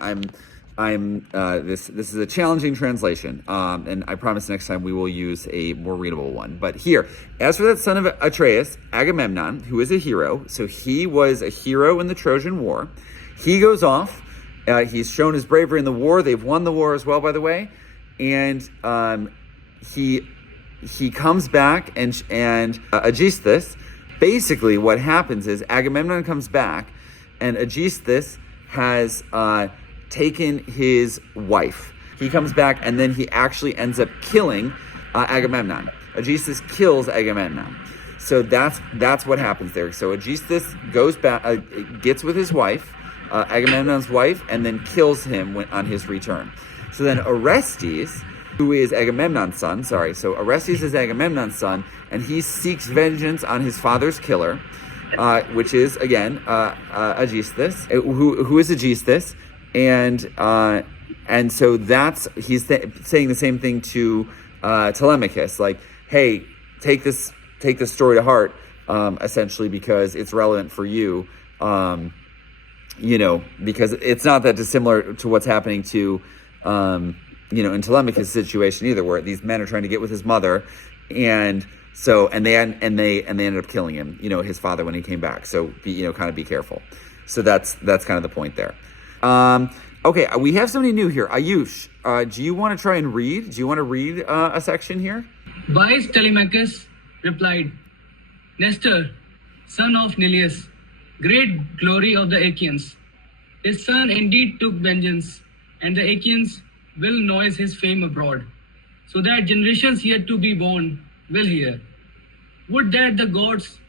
This is a challenging translation, and I promise next time we will use a more readable one. But here, as for that son of Atreus, Agamemnon, who is a hero, so he was a hero in the Trojan War. He goes off. He's shown his bravery in the war. They've won the war as well, by the way, and he comes back, and Aegisthus. Basically, what happens is Agamemnon comes back, and Aegisthus has taken his wife. He comes back, and then he actually ends up killing Agamemnon. Aegisthus kills Agamemnon. So that's what happens there. So Aegisthus goes back, gets with his wife, Agamemnon's wife, and then kills him on his return. So then Orestes, who is Agamemnon's son, so Orestes is Agamemnon's son, and he seeks vengeance on his father's killer, which is, again, Aegisthus, who is Aegisthus, and so he's saying the same thing to Telemachus, like, hey, take this story to heart, essentially, because it's relevant for you, because it's not that dissimilar to what's happening to, in Telemachus' situation either, where these men are trying to get with his mother, and they ended up killing him, his father, when he came back. So be careful. So that's kind of the point there. Okay, we have somebody new here. Ayush, do you want to try and read? Do you want to read a section here? Wise Telemachus replied, Nestor, son of Neleus, great glory of the Achaeans, his son indeed took vengeance, and the Achaeans will noise his fame abroad, so that generations yet to be born will hear. Would that the gods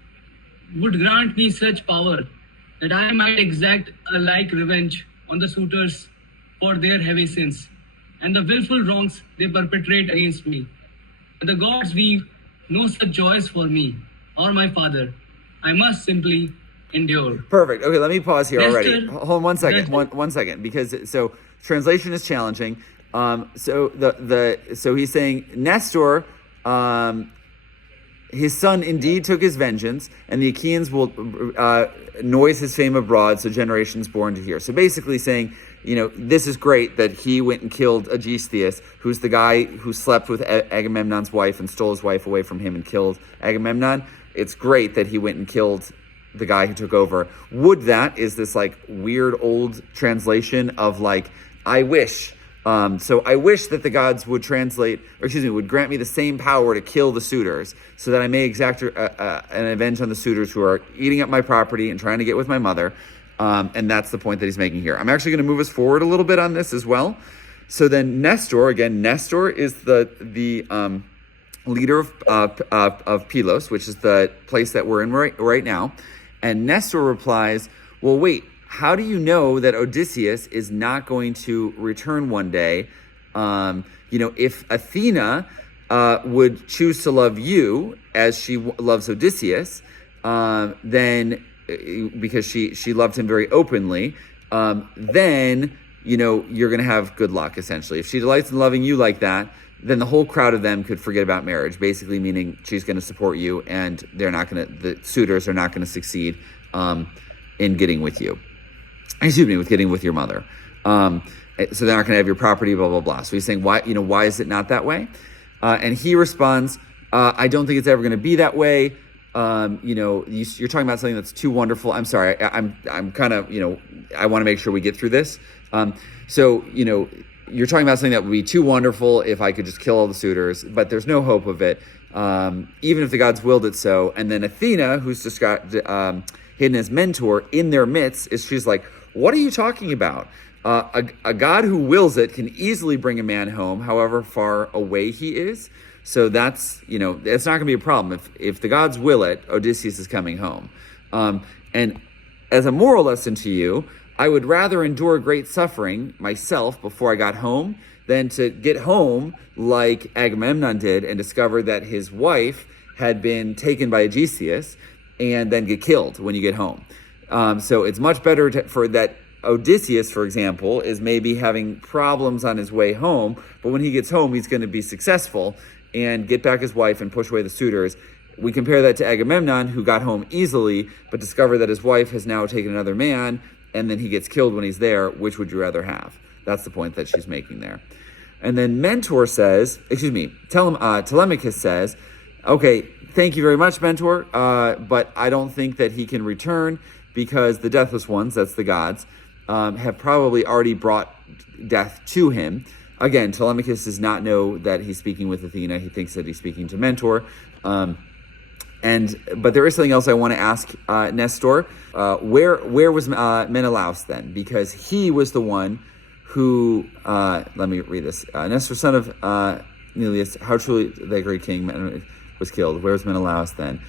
would grant me such power, that I might exact a like revenge on the suitors for their heavy sins, and the willful wrongs they perpetrate against me. But the gods weave no such joys for me or my father. I must simply endure. Perfect. Okay, let me pause here Nestor, already. Hold on 1 second. One second, because translation is challenging. So he's saying Nestor, his son indeed took his vengeance, and the Achaeans will noise his fame abroad, so generations born to hear. So basically saying, this is great that he went and killed Aegisthus, who's the guy who slept with Agamemnon's wife and stole his wife away from him and killed Agamemnon. It's great that he went and killed the guy who took over. Would that is this like weird old translation of like, I wish. So I wish that the gods would would grant me the same power to kill the suitors, so that I may exact an revenge on the suitors who are eating up my property and trying to get with my mother. And that's the point that he's making here. I'm actually going to move us forward a little bit on this as well. So then Nestor is the leader of Pylos, which is the place that we're in right now. And Nestor replies, well, wait, how do you know that Odysseus is not going to return one day? If Athena would choose to love you as she loves Odysseus, then because she loved him very openly, then you're going to have good luck, essentially. If she delights in loving you like that, then the whole crowd of them could forget about marriage, basically meaning she's going to support you, and the suitors are not going to succeed in getting with you. With getting with your mother. So they're not going to have your property, blah, blah, blah. So he's saying, why is it not that way? And he responds, I don't think it's ever going to be that way. You're talking about something that's too wonderful. I'm sorry. I'm kind of, I want to make sure we get through this. You're talking about something that would be too wonderful if I could just kill all the suitors, but there's no hope of it, even if the gods willed it so. And then Athena, who's just got hidden as mentor in their midst, she's like, what are you talking about? A god who wills it can easily bring a man home, however far away he is. So that's, it's not going to be a problem. If the gods will it, Odysseus is coming home. And as a moral lesson to you, I would rather endure great suffering myself before I got home than to get home like Agamemnon did and discover that his wife had been taken by Aegisthus and then get killed when you get home. So it's much better for that Odysseus, for example, is maybe having problems on his way home, but when he gets home, he's going to be successful and get back his wife and push away the suitors. We compare that to Agamemnon, who got home easily, but discovered that his wife has now taken another man, and then he gets killed when he's there. Which would you rather have? That's the point that she's making there. And then Telemachus says, okay, thank you very much, Mentor, but I don't think that he can return because the deathless ones, that's the gods, have probably already brought death to him. Again, Telemachus does not know that he's speaking with Athena. He thinks that he's speaking to Mentor. But there is something else I want to ask Nestor. Where was Menelaus then? Because he was the one who, let me read this. Nestor, son of Neleus, how truly that great king was killed? Where was Menelaus then?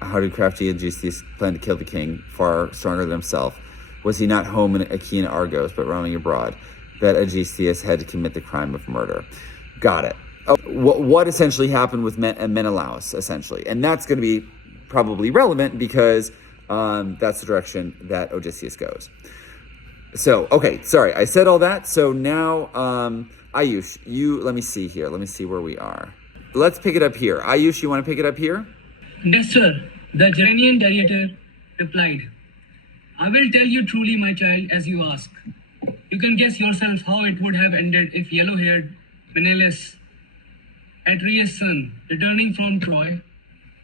How did crafty Odysseus plan to kill the king, far stronger than himself? Was he not home in Achaean Argos, but roaming abroad, that Odysseus had to commit the crime of murder? Got it. Oh, what essentially happened with Menelaus, essentially? And that's going to be probably relevant because that's the direction that Odysseus goes. So, okay, sorry, I said all that. So now, Ayush, let me see here. Let me see where we are. Let's pick it up here. Ayush, you want to pick it up here? Yes, sir. The Gerenian narrator replied, I will tell you truly, my child, as you ask. You can guess yourself how it would have ended if yellow-haired Menelaus, Atreus' son, returning from Troy,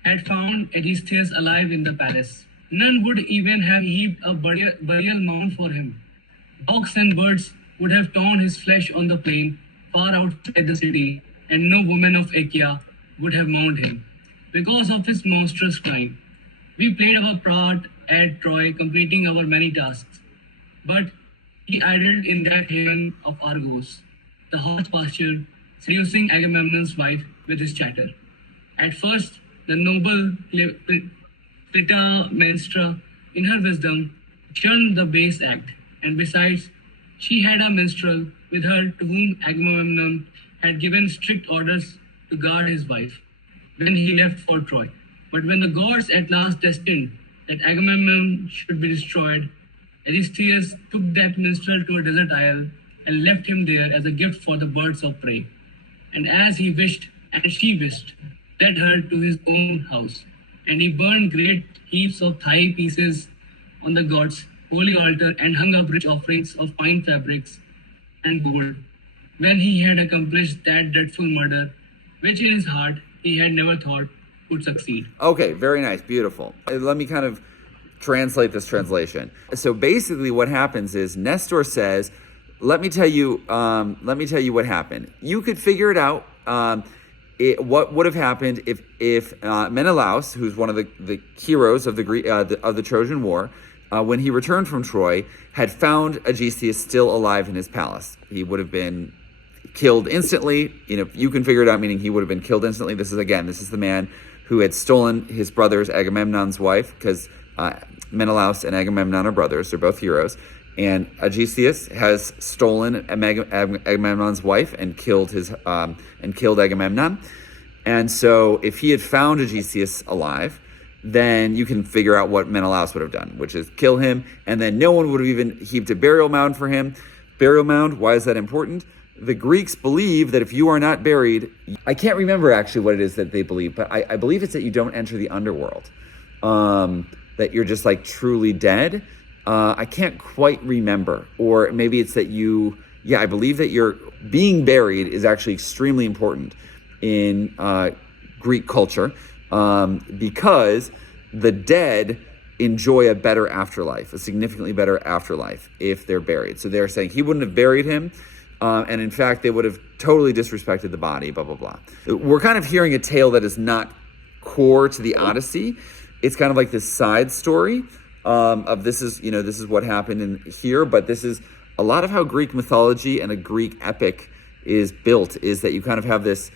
had found Odysseus alive in the palace. None would even have heaped a burial mound for him. Dogs and birds would have torn his flesh on the plain far outside the city, and no woman of Achaea would have mourned him. Because of his monstrous crime, we played our part at Troy, completing our many tasks. But he idled in that haven of Argos, the hot pasture, seducing Agamemnon's wife with his chatter. At first, the noble Clytemnestra, in her wisdom, shunned the base act, and besides, she had a minstrel with her to whom Agamemnon had given strict orders to guard his wife when he left for Troy. But when the gods at last destined that Agamemnon should be destroyed, Odysseus took that minstrel to a desert isle and left him there as a gift for the birds of prey. And as he wished, and she wished, led her to his own house. And he burned great heaps of thigh pieces on the gods' holy altar and hung up rich offerings of fine fabrics and gold. When he had accomplished that dreadful murder, which in his heart he had never thought would succeed. Okay, very nice, beautiful. Let me kind of translate this translation. So basically what happens is Nestor says, let me tell you what happened. You could figure it out. What would have happened if Menelaus, who's one of the heroes of the Trojan War, when he returned from Troy, had found Odysseus still alive in his palace. He would have been killed instantly. You can figure it out, meaning he would have been killed instantly. This is the man who had stolen his brother's Agamemnon's wife, because Menelaus and Agamemnon are brothers. They're both heroes. And Odysseus has stolen Agamemnon's wife and killed Agamemnon. And so if he had found Odysseus alive, then you can figure out what Menelaus would have done, which is kill him, and then no one would have even heaped a burial mound for him. Burial mound, why is that important? The Greeks believe that if you are not buried, I can't remember actually what it is that they believe, but I believe it's that you don't enter the underworld, that you're just like truly dead. I can't quite remember, or maybe it's that I believe that you're being buried is actually extremely important in Greek culture, because the dead enjoy a better afterlife, a significantly better afterlife if they're buried. So they're saying he wouldn't have buried him, and in fact, they would have totally disrespected the body, blah, blah, blah. We're kind of hearing a tale that is not core to the Odyssey. It's kind of like this side story of this is what happened in here, but this is a lot of how Greek mythology and a Greek epic is built, is that you kind of have this,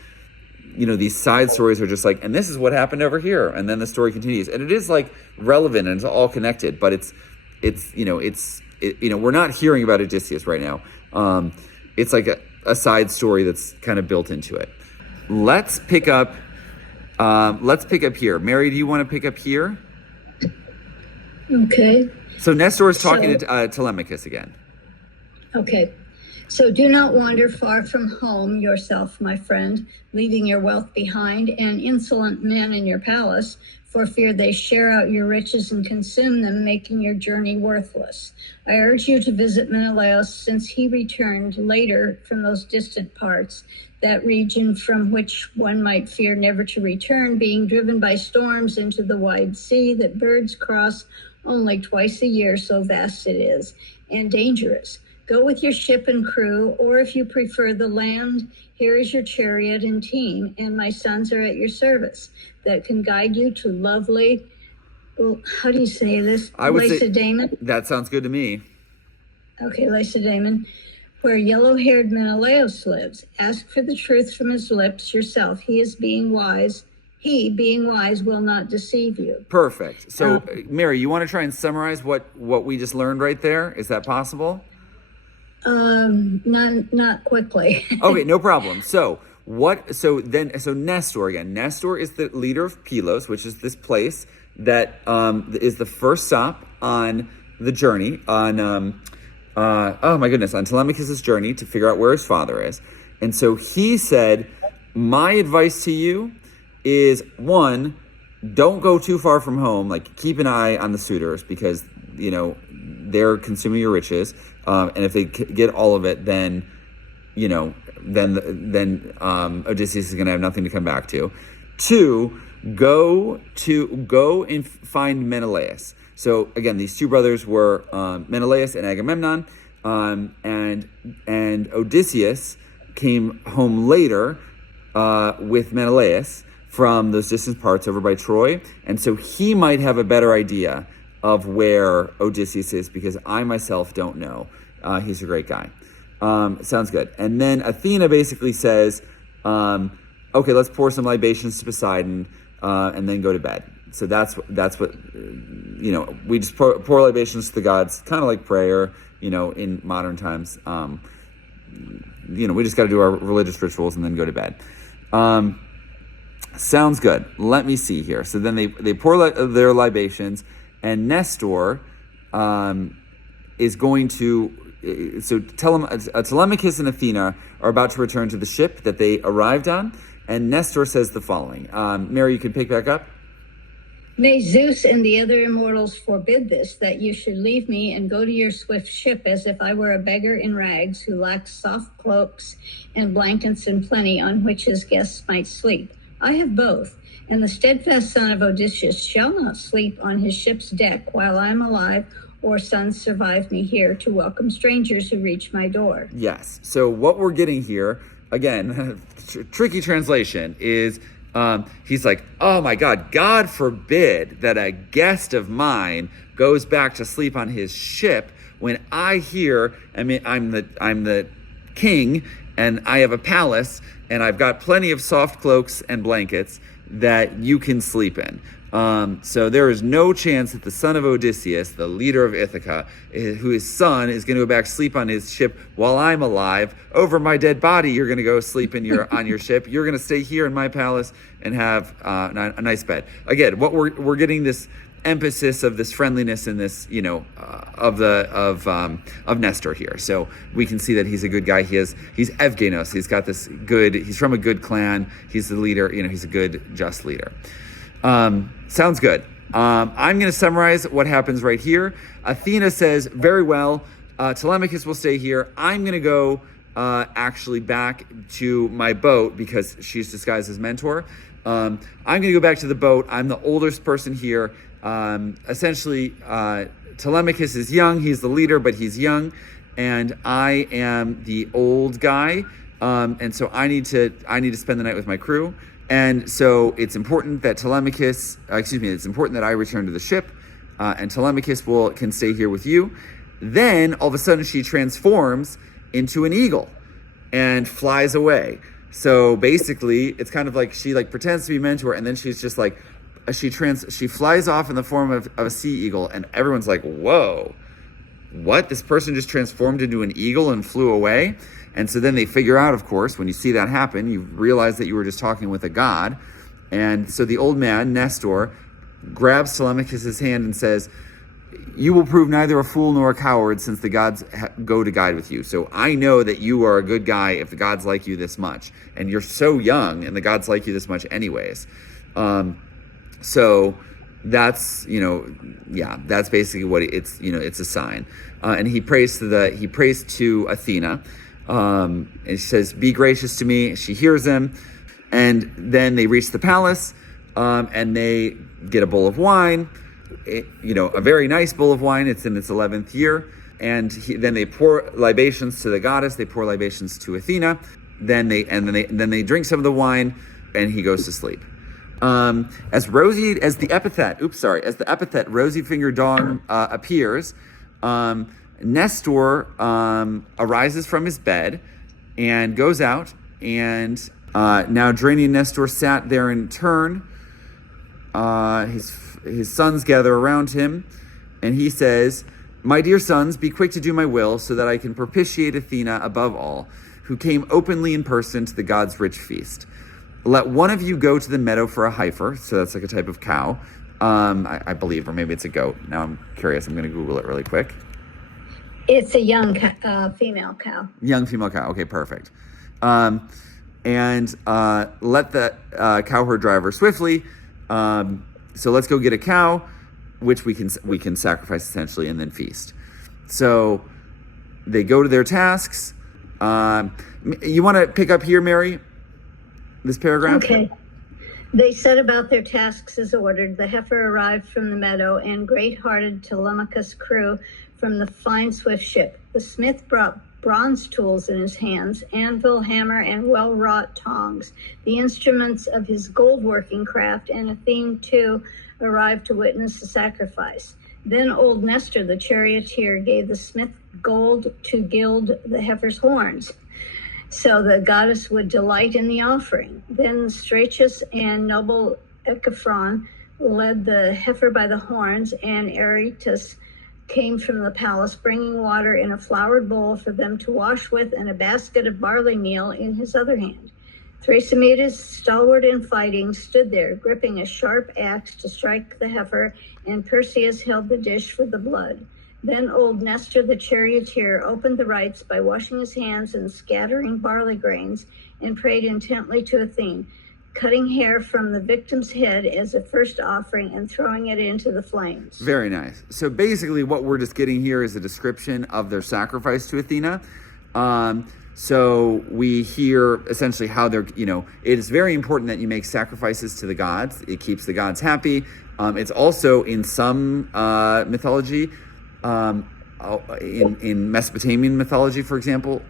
these side stories are just like, and this is what happened over here, and then the story continues, and it is like relevant and it's all connected, but we're not hearing about Odysseus right now. It's like a side story that's kind of built into it. Let's pick up here. Mary, do you want to pick up here? Okay. So Nestor is talking to Telemachus again. Okay. So do not wander far from home yourself, my friend, leaving your wealth behind and insolent men in your palace, for fear they share out your riches and consume them, making your journey worthless. I urge you to visit Menelaus, since he returned later from those distant parts, that region from which one might fear never to return, being driven by storms into the wide sea that birds cross only twice a year, so vast it is, and dangerous. Go with your ship and crew, or if you prefer the land, here is your chariot and team, and my sons are at your service, that can guide you to lovely, how do you say this? I would say Lacedaemon? that sounds good to me. Okay, Lacedaemon, where yellow-haired Menelaus lives. Ask for the truth from his lips yourself. He, being wise, will not deceive you. Perfect. So, Mary, you want to try and summarize what we just learned right there? Is that possible? Not quickly. Okay, no problem. So Nestor again. Nestor is the leader of Pylos, which is this place that is the first stop on the journey on on Telemachus' journey to figure out where his father is. And so he said, my advice to you is, one, don't go too far from home. Like, keep an eye on the suitors, because they're consuming your riches, and if they get all of it, then Odysseus is going to have nothing to come back to. Two, go and find Menelaus. So again, these two brothers were Menelaus and Agamemnon, and Odysseus came home later with Menelaus from those distant parts over by Troy, and so he might have a better idea of where Odysseus is, because I myself don't know. He's a great guy. Sounds good. And then Athena basically says, okay, let's pour some libations to Poseidon, and then go to bed. So that's what we just pour libations to the gods, kind of like prayer, in modern times. We just got to do our religious rituals and then go to bed. Sounds good. Let me see here. So then they pour their libations, and Nestor is going to. So Telemachus and Athena are about to return to the ship that they arrived on, and Nestor says the following. Mary, you can pick back up. May Zeus and the other immortals forbid this, that you should leave me and go to your swift ship as if I were a beggar in rags who lacks soft cloaks and blankets in plenty on which his guests might sleep. I have both, and the steadfast son of Odysseus shall not sleep on his ship's deck while I am alive, or sons survive me here to welcome strangers who reach my door. Yes. So what we're getting here, again, tricky translation, is he's like, oh my God, God forbid that a guest of mine goes back to sleep on his ship when I'm the king, and I have a palace, and I've got plenty of soft cloaks and blankets that you can sleep in. So there is no chance that the son of Odysseus, the leader of Ithaca, his son is going to go back sleep on his ship while I'm alive. Over my dead body, you're going to go sleep on your ship. You're going to stay here in my palace and have a nice bed. Again, what we're getting this emphasis of this friendliness and this, of Nestor here. So we can see that he's a good guy. He's Evgenos. He's from a good clan. He's the leader. He's a good, just leader. Sounds good. I'm going to summarize what happens right here. Athena says, very well, Telemachus will stay here. I'm going to go actually back to my boat, because she's disguised as mentor. I'm going to go back to the boat. I'm the oldest person here. Essentially, Telemachus is young. He's the leader, but he's young. And I am the old guy. And so I need to spend the night with my crew. And so it's important that it's important that I return to the ship, and Telemachus can stay here with you. Then all of a sudden she transforms into an eagle and flies away. So basically it's kind of like she pretends to be mentor, and then she's just like, she flies off in the form of a sea eagle, and everyone's like, whoa, what? This person just transformed into an eagle and flew away? And so then they figure out, of course, when you see that happen, you realize that you were just talking with a god. And so the old man, Nestor, grabs Telemachus' hand and says, you will prove neither a fool nor a coward, since the gods go to guide with you. So I know that you are a good guy if the gods like you this much. And you're so young, and the gods like you this much anyways. So that's, that's basically what it's a sign. And he prays to Athena. And she says, be gracious to me. She hears him. And then they reach the palace, and they get a bowl of wine, a very nice bowl of wine. It's in its 11th year. And then they pour libations to the goddess. They pour libations to Athena. Then they drink some of the wine, and he goes to sleep. As the epithet rosy-fingered dawn appears, Nestor arises from his bed and goes out, and now Drani and Nestor sat there in turn. His sons gather around him, and he says, "My dear sons, be quick to do my will, so that I can propitiate Athena above all, who came openly in person to the gods' rich feast. Let one of you go to the meadow for a heifer," so that's like a type of cow, I believe, or maybe it's a goat. Now I'm curious. I'm going to Google it really quick. It's a young female cow. Young female cow. Okay, perfect. And let the cowherd drive her swiftly. So let's go get a cow, which we can sacrifice essentially and then feast. So they go to their tasks. You want to pick up here, Mary? This paragraph? Okay. They set about their tasks as ordered. The heifer arrived from the meadow, and great-hearted Telemachus' crew from the fine swift ship. The smith brought bronze tools in his hands, anvil, hammer, and well-wrought tongs, the instruments of his gold-working craft, and Athene, too, arrived to witness the sacrifice. Then old Nestor, the charioteer, gave the smith gold to gild the heifer's horns, so the goddess would delight in the offering. Then Stratius and noble Echephron led the heifer by the horns, and Aretus came from the palace, bringing water in a flowered bowl for them to wash with, and a basket of barley meal in his other hand. Thrasymedes, stalwart in fighting, stood there, gripping a sharp axe to strike the heifer, and Perseus held the dish for the blood. Then old Nestor, the charioteer, opened the rites by washing his hands and scattering barley grains, and prayed intently to Athene, cutting hair from the victim's head as a first offering and throwing it into the flames. Very nice. So basically what we're just getting here is a description of their sacrifice to Athena. So we hear essentially how they're, it is very important that you make sacrifices to the gods. It keeps the gods happy. It's also in some mythology, in Mesopotamian mythology, for example,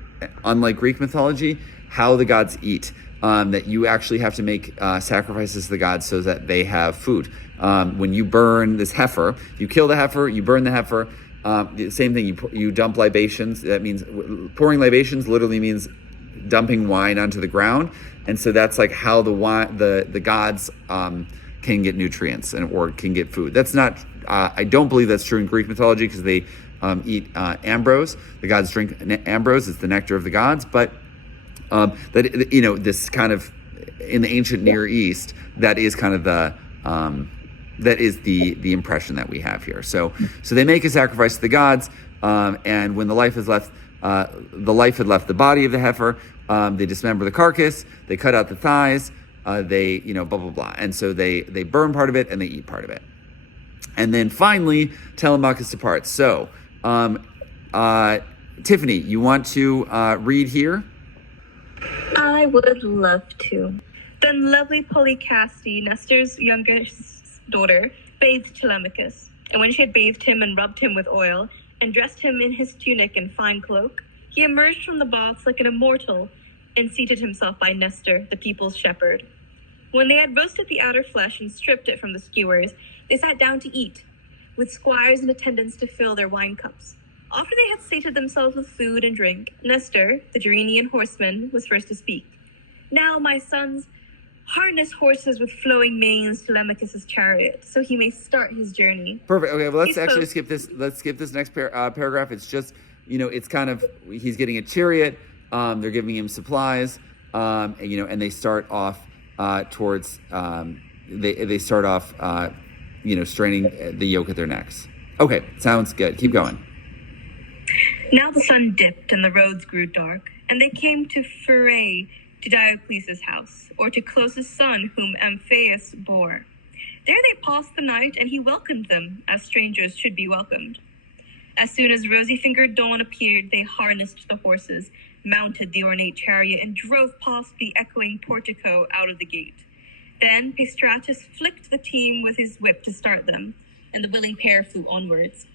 unlike Greek mythology, how the gods eat. That you actually have to make sacrifices to the gods so that they have food. When you burn this heifer, you kill the heifer, you burn the heifer. The same thing, you dump libations. That means pouring libations literally means dumping wine onto the ground. And so that's like how the gods can get nutrients or can get food. That's not, I don't believe that's true in Greek mythology, because they eat ambrose. The gods drink ambrose. It's the nectar of the gods. But this kind of, in the ancient Near East, that is kind of the impression that we have here. So they make a sacrifice to the gods, and when the life had left the body of the heifer, they dismember the carcass, they cut out the thighs, they blah blah blah, and so they burn part of it and they eat part of it, and then finally Telemachus departs. So Tiffany, you want to read here? I would love to. Then lovely Polycaste, Nestor's youngest daughter, bathed Telemachus. And when she had bathed him and rubbed him with oil, and dressed him in his tunic and fine cloak, he emerged from the baths like an immortal, and seated himself by Nestor, the people's shepherd. When they had roasted the outer flesh and stripped it from the skewers, they sat down to eat, with squires and attendants to fill their wine cups. After they had sated themselves with food and drink, Nestor, the Gerenian horseman, was first to speak. Now, my sons, harness horses with flowing manes to Telemachus' chariot, so he may start his journey. Perfect. Okay, well, let's actually skip this. Let's skip this next paragraph. It's just, it's kind of, he's getting a chariot. They're giving him supplies, and they start off towards, they start off, straining the yoke at their necks. Okay, sounds good. Keep going. Now the sun dipped and the roads grew dark, and they came to Pherae, to Diocles' house, or to Clos's son, whom Amphius bore. There they passed the night, and he welcomed them, as strangers should be welcomed. As soon as rosy-fingered dawn appeared, they harnessed the horses, mounted the ornate chariot, and drove past the echoing portico out of the gate. Then Peistratus flicked the team with his whip to start them, and the willing pair flew onwards.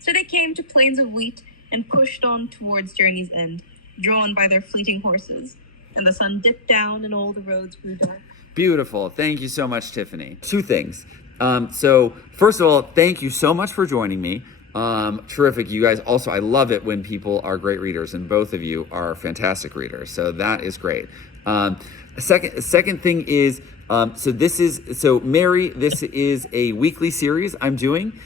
So they came to plains of wheat, and pushed on towards journey's end, drawn by their fleeting horses. And the sun dipped down, and all the roads grew dark. Beautiful. Thank you so much, Tiffany. Two things. So first of all, thank you so much for joining me. Terrific. You guys also, I love it when people are great readers, and both of you are fantastic readers. So that is great. Second thing is, so Mary, this is a weekly series I'm doing,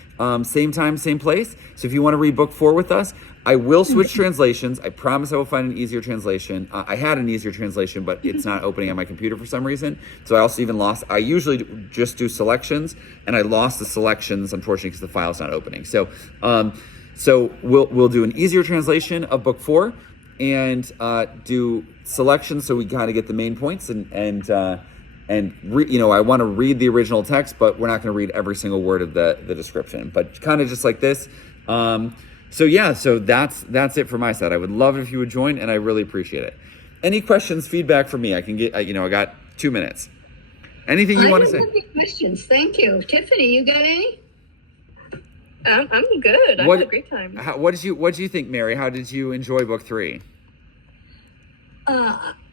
same time, same place. So if you want to read book 4 with us, I will switch translations. I promise I will find an easier translation. I had an easier translation, but it's not opening on my computer for some reason. So I also even lost, I usually just do selections, and I lost the selections, unfortunately, because the file's not opening. So we'll do an easier translation of book 4 and do selections so we kind of get the main points I want to read the original text, but we're not going to read every single word of the description, but kind of just like this. So that's it for my side. I would love it if you would join, and I really appreciate it. Any questions, feedback from me? I can get, I got 2 minutes. Anything you want to say? I don't have any questions. Thank you. Tiffany, you got any? I'm good. I had a great time. What did you think, Mary? How did you enjoy book 3?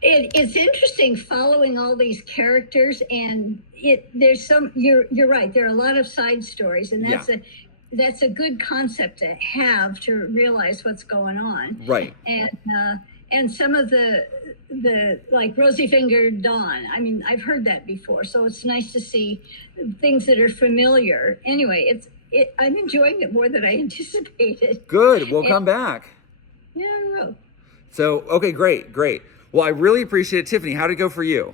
It's interesting following all these characters, and there's some. You're right. There are a lot of side stories, and that's a good concept to have to realize what's going on. Right. And some of the like Rosy Fingered Dawn. I mean, I've heard that before, so it's nice to see things that are familiar. Anyway, I'm enjoying it more than I anticipated. Good. We'll come back. Yeah, I will. So, okay, great. Well, I really appreciate it. Tiffany, how did it go for you?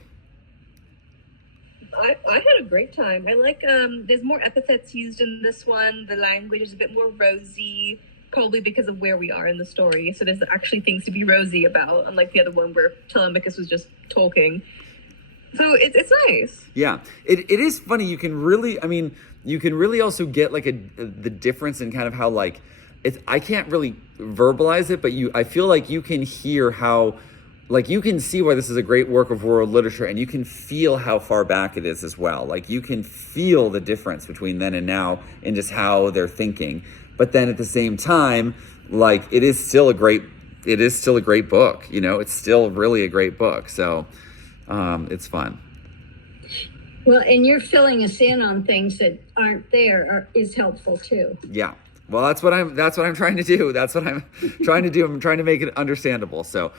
I had a great time. I like, there's more epithets used in this one. The language is a bit more rosy, probably because of where we are in the story. So there's actually things to be rosy about, unlike the other one where Telemachus was just talking. So it's nice. Yeah, it is funny. You can really also get like the difference in kind of how like, I can't really verbalize it, but I feel like you can hear how, like you can see why this is a great work of world literature, and you can feel how far back it is as well. Like you can feel the difference between then and now in just how they're thinking. But then at the same time, like it is still a great book. It's still really a great book. So it's fun. Well, and you're filling us in on things that aren't there is helpful too. Yeah. Well, that's what I'm trying to do. That's what I'm trying to do. I'm trying to make it understandable. So